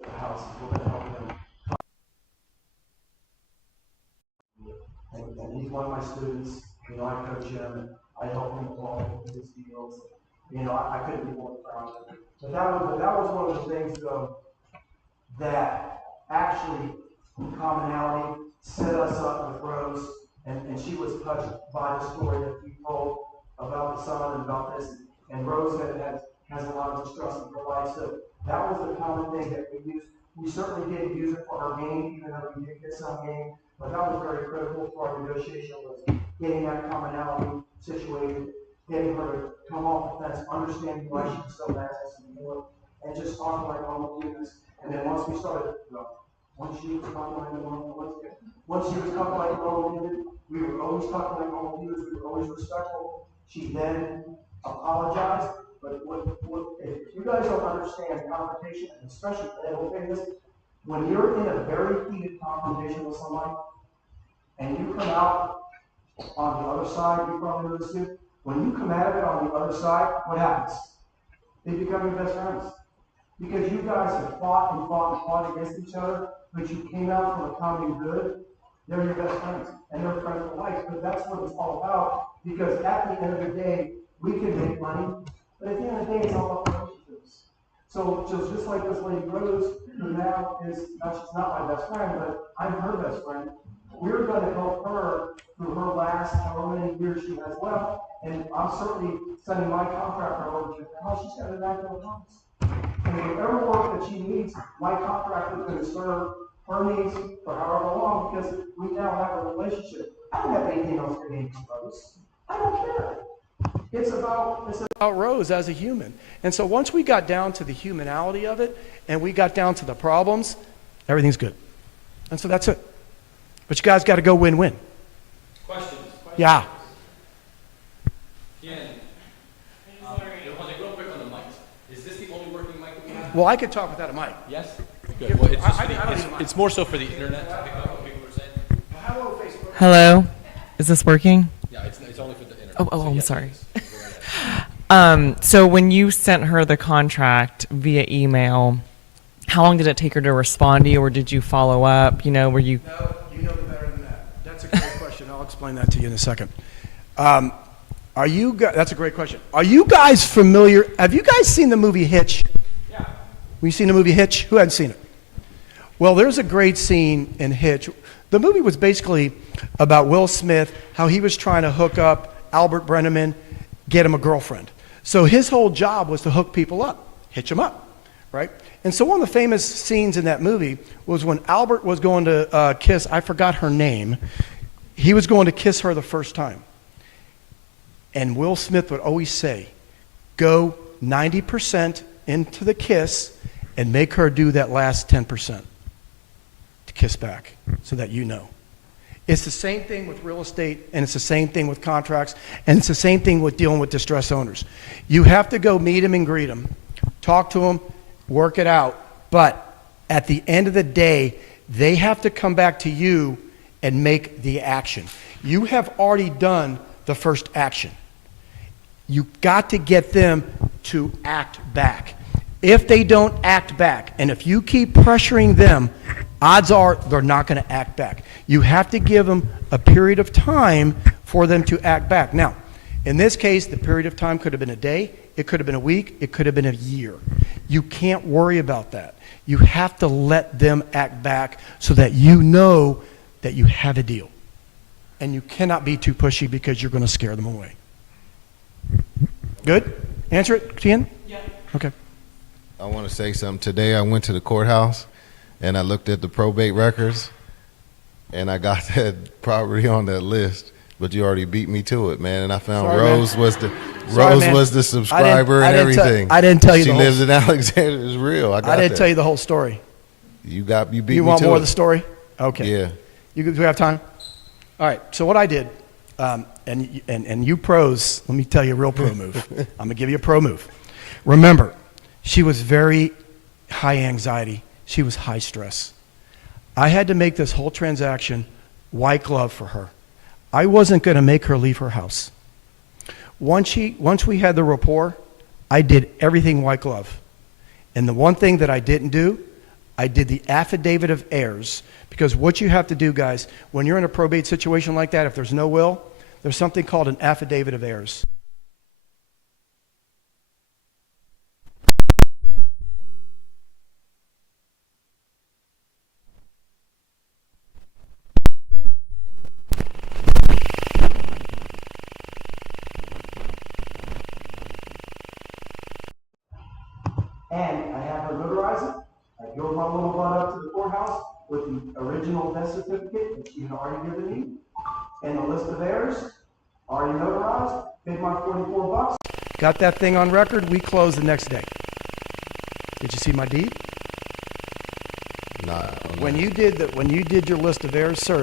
The house, we're going to help him. And he's one of my students. You know, I coach him, and I help him with all of his deals. You know, I couldn't be more proud of him. But that was one of the things, though, that actually, in commonality, set us up with Rose, and she was touched by the story that you told about the son and about this. and Rose has a lot of distrust in her life, so that was the common thing that we used. We certainly didn't use it for our game, even though we did get some game, but that was very critical for our negotiation, was getting that commonality situated, getting her to come off the fence, understanding why she was so mad at us anymore, and just talking like normal humans. And then once we started, once she was talking like normal humans, we were always talking like normal humans, we were always respectful. She then apologized, but if you guys don't understand confrontation, and especially, and I'll say this, when you're in a very heated confrontation with somebody, and you come out on the other side, you probably know this too, when you come out of it on the other side, what happens? They become your best friends. Because you guys have fought and fought and fought against each other, but you came out from a common good, they're your best friends. And they're friends for life. But that's what it's all about. Because at the end of the day, we can make money, but at the end of the day, it's all about relationships. So just like this lady Rose, who now is, she's not my best friend, but I'm her best friend. We're going to help her through her last however many years she has left. And I'm certainly sending my contractor over to her. She's got it back in the house. And whatever work that she needs, my contractor is going to serve her needs for however long, because we now have a relationship. I don't have anything else to name to Rose. I don't care. It's about Rose as a human. And so once we got down to the humanality of it, and we got down to the problems, everything's good. And so that's it. But you guys got to go win-win. Questions? Yeah. Real quick on the mics. Is this the only working mic that we have? Well, I could talk without a mic. Yes? Good. Well, it's more so for the internet to pick up what people are saying. Hello, Facebook. Hello? Is this working? Yeah, it's only for the internet. Oh, So I'm yes, sorry. it is. So when you sent her the contract via email, how long did it take her to respond to you, or did you follow up? You know, were you? No, you know better than that. That's a great question. I'll explain that to you in a second. That's a great question. Are you guys familiar? Have you guys seen the movie Hitch? Yeah. We seen the movie Hitch? Who hadn't seen it? Well, there's a great scene in Hitch. The movie was basically about Will Smith, how he was trying to hook up Albert Brenneman, get him a girlfriend. So his whole job was to hook people up, hitch them up, right? And so one of the famous scenes in that movie was when Albert was going to kiss, I forgot her name, he was going to kiss her the first time. And Will Smith would always say, go 90% into the kiss and make her do that last 10% to kiss back so that you know. It's the same thing with real estate, and it's the same thing with contracts, and it's the same thing with dealing with distressed owners. You have to go meet them and greet them, talk to them, work it out, but at the end of the day, they have to come back to you and make the action. You have already done the first action. You got to get them to act back. If they don't act back, and if you keep pressuring them, odds are they're not going to act back. You have to give them a period of time for them to act back. Now, in this case, the period of time could have been a day, it could have been a week, it could have been a year. You can't worry about that. You have to let them act back so that you know that you have a deal. And you cannot be too pushy because you're going to scare them away. Good? Answer it, Tian? Yeah. Okay. I want to say something. Today I went to the courthouse and I looked at the probate records and I got that property on that list, but you already beat me to it, man. And I found Sorry, Rose man. was the Sorry, Rose man. was the subscriber and everything. I didn't tell you She the whole lives in Alexander. It's real. I didn't that. tell you the whole story. You beat me to it. You want more of the story? Okay. Yeah. Do we have time? All right. So what I did, and you pros, let me tell you a real pro move. I'm going to give you a pro move. Remember, she was very high anxiety. She was high stress. I had to make this whole transaction white glove for her. I wasn't going to make her leave her house. Once we had the rapport, I did everything white glove. And the one thing that I didn't do, I did the affidavit of heirs. Because what you have to do, guys, when you're in a probate situation like that, if there's no will, there's something called an affidavit of heirs. And I have her notarize it. I drove my little butt up to the courthouse with the original death certificate that she had already given me, and the list of heirs, already notarized, paid my 44 bucks. Got that thing on record, we closed the next day. Did you see my deed? Nah. When you did your list of heirs, sir,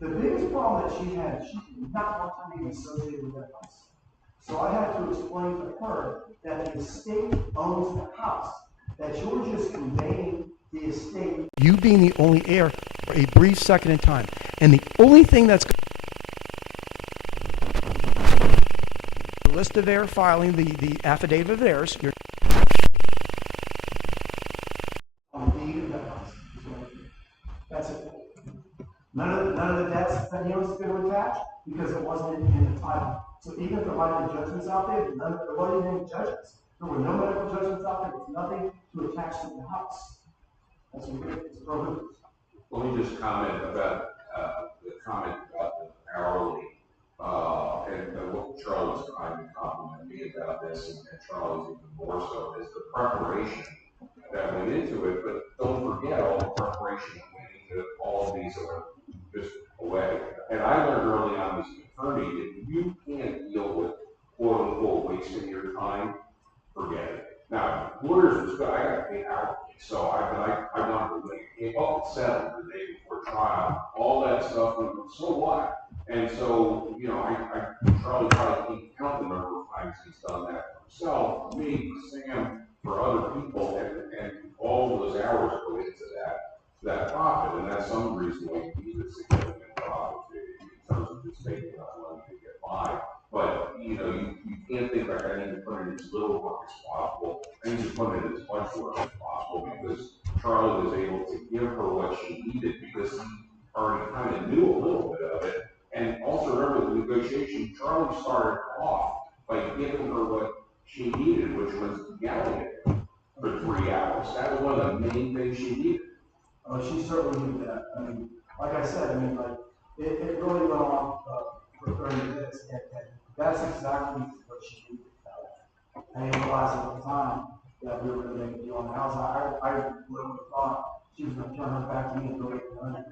the biggest problem that she had, she did not want to be associated with that house. So I had to explain to her that the estate owns the house, that you're just conveying the estate. You being the only heir for a brief second in time. And the only thing that's the list of heir filing, the affidavit of heirs, you're on the deed of the house. That's it. None of the debts that he was going to attach because it wasn't in the title. So even if there might have been judgments out there, there wasn't any judgments. There were no medical judgments out there. There was nothing to attach to the house. That's what it's prohibited. Let me just comment about the comment about the hourly, and what Charlie was trying to compliment me about this, and Charlie's even more so, is the preparation that went into it. But don't forget all the preparation that went into all of these are just away. And I learned early on as an attorney that you can't deal with quote unquote wasting your time, forget it. Now, lawyers was good. I got paid hourly, so I wanted to make up 7 the day before trial. All that stuff went, so what? And so, you know, Charlie probably can't count the number of times he's done that for himself, me, Sam, for other people, and all of those hours go into that profit, and that's some reason why you need a significant profit in terms of just making enough money to get by. But, you know, you can't think like I need to put in as little work as possible. I need to put in as much work as possible because Charlie was able to give her what she needed because he already kind of knew a little bit of it. And also remember the negotiation, Charlie started off by giving her what she needed, which was yelling at him for 3 hours. That was one of the main things she needed. Oh, she certainly did that. I mean, like I said, like, it really went on for 30 minutes, and that's exactly what she needed. I didn't realize at the time that we were going to make a deal on the house. I literally thought she was going to turn her back to me and go get the money.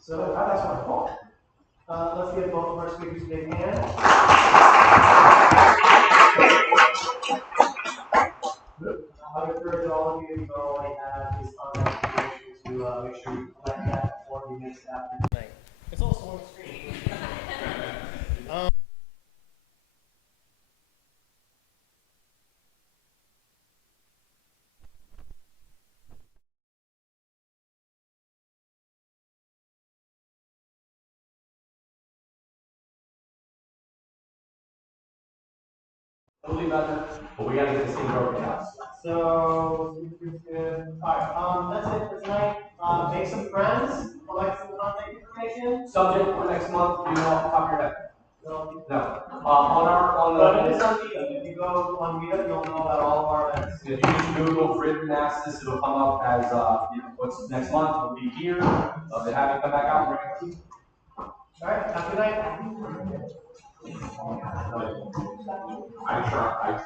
So that's what I thought. Let's get both of our speakers to big hand. I encourage all of you to go and have these contact information to make sure you collect that before you miss after. It's also on the screen. We'll leave that, but we gotta get this thing broken down. So, alright, that's it for tonight. Make some friends, collect some contact information. Subject for next month, do you know off the top of your head? No. No. But it is on Meetup. If you go on Meetup, you'll know about all of our events. If you just Google Frid Manassas, it'll come up as, you know, what's next month, we'll be here. Love to have you come back out and bring it. Alright, have a good night. I try.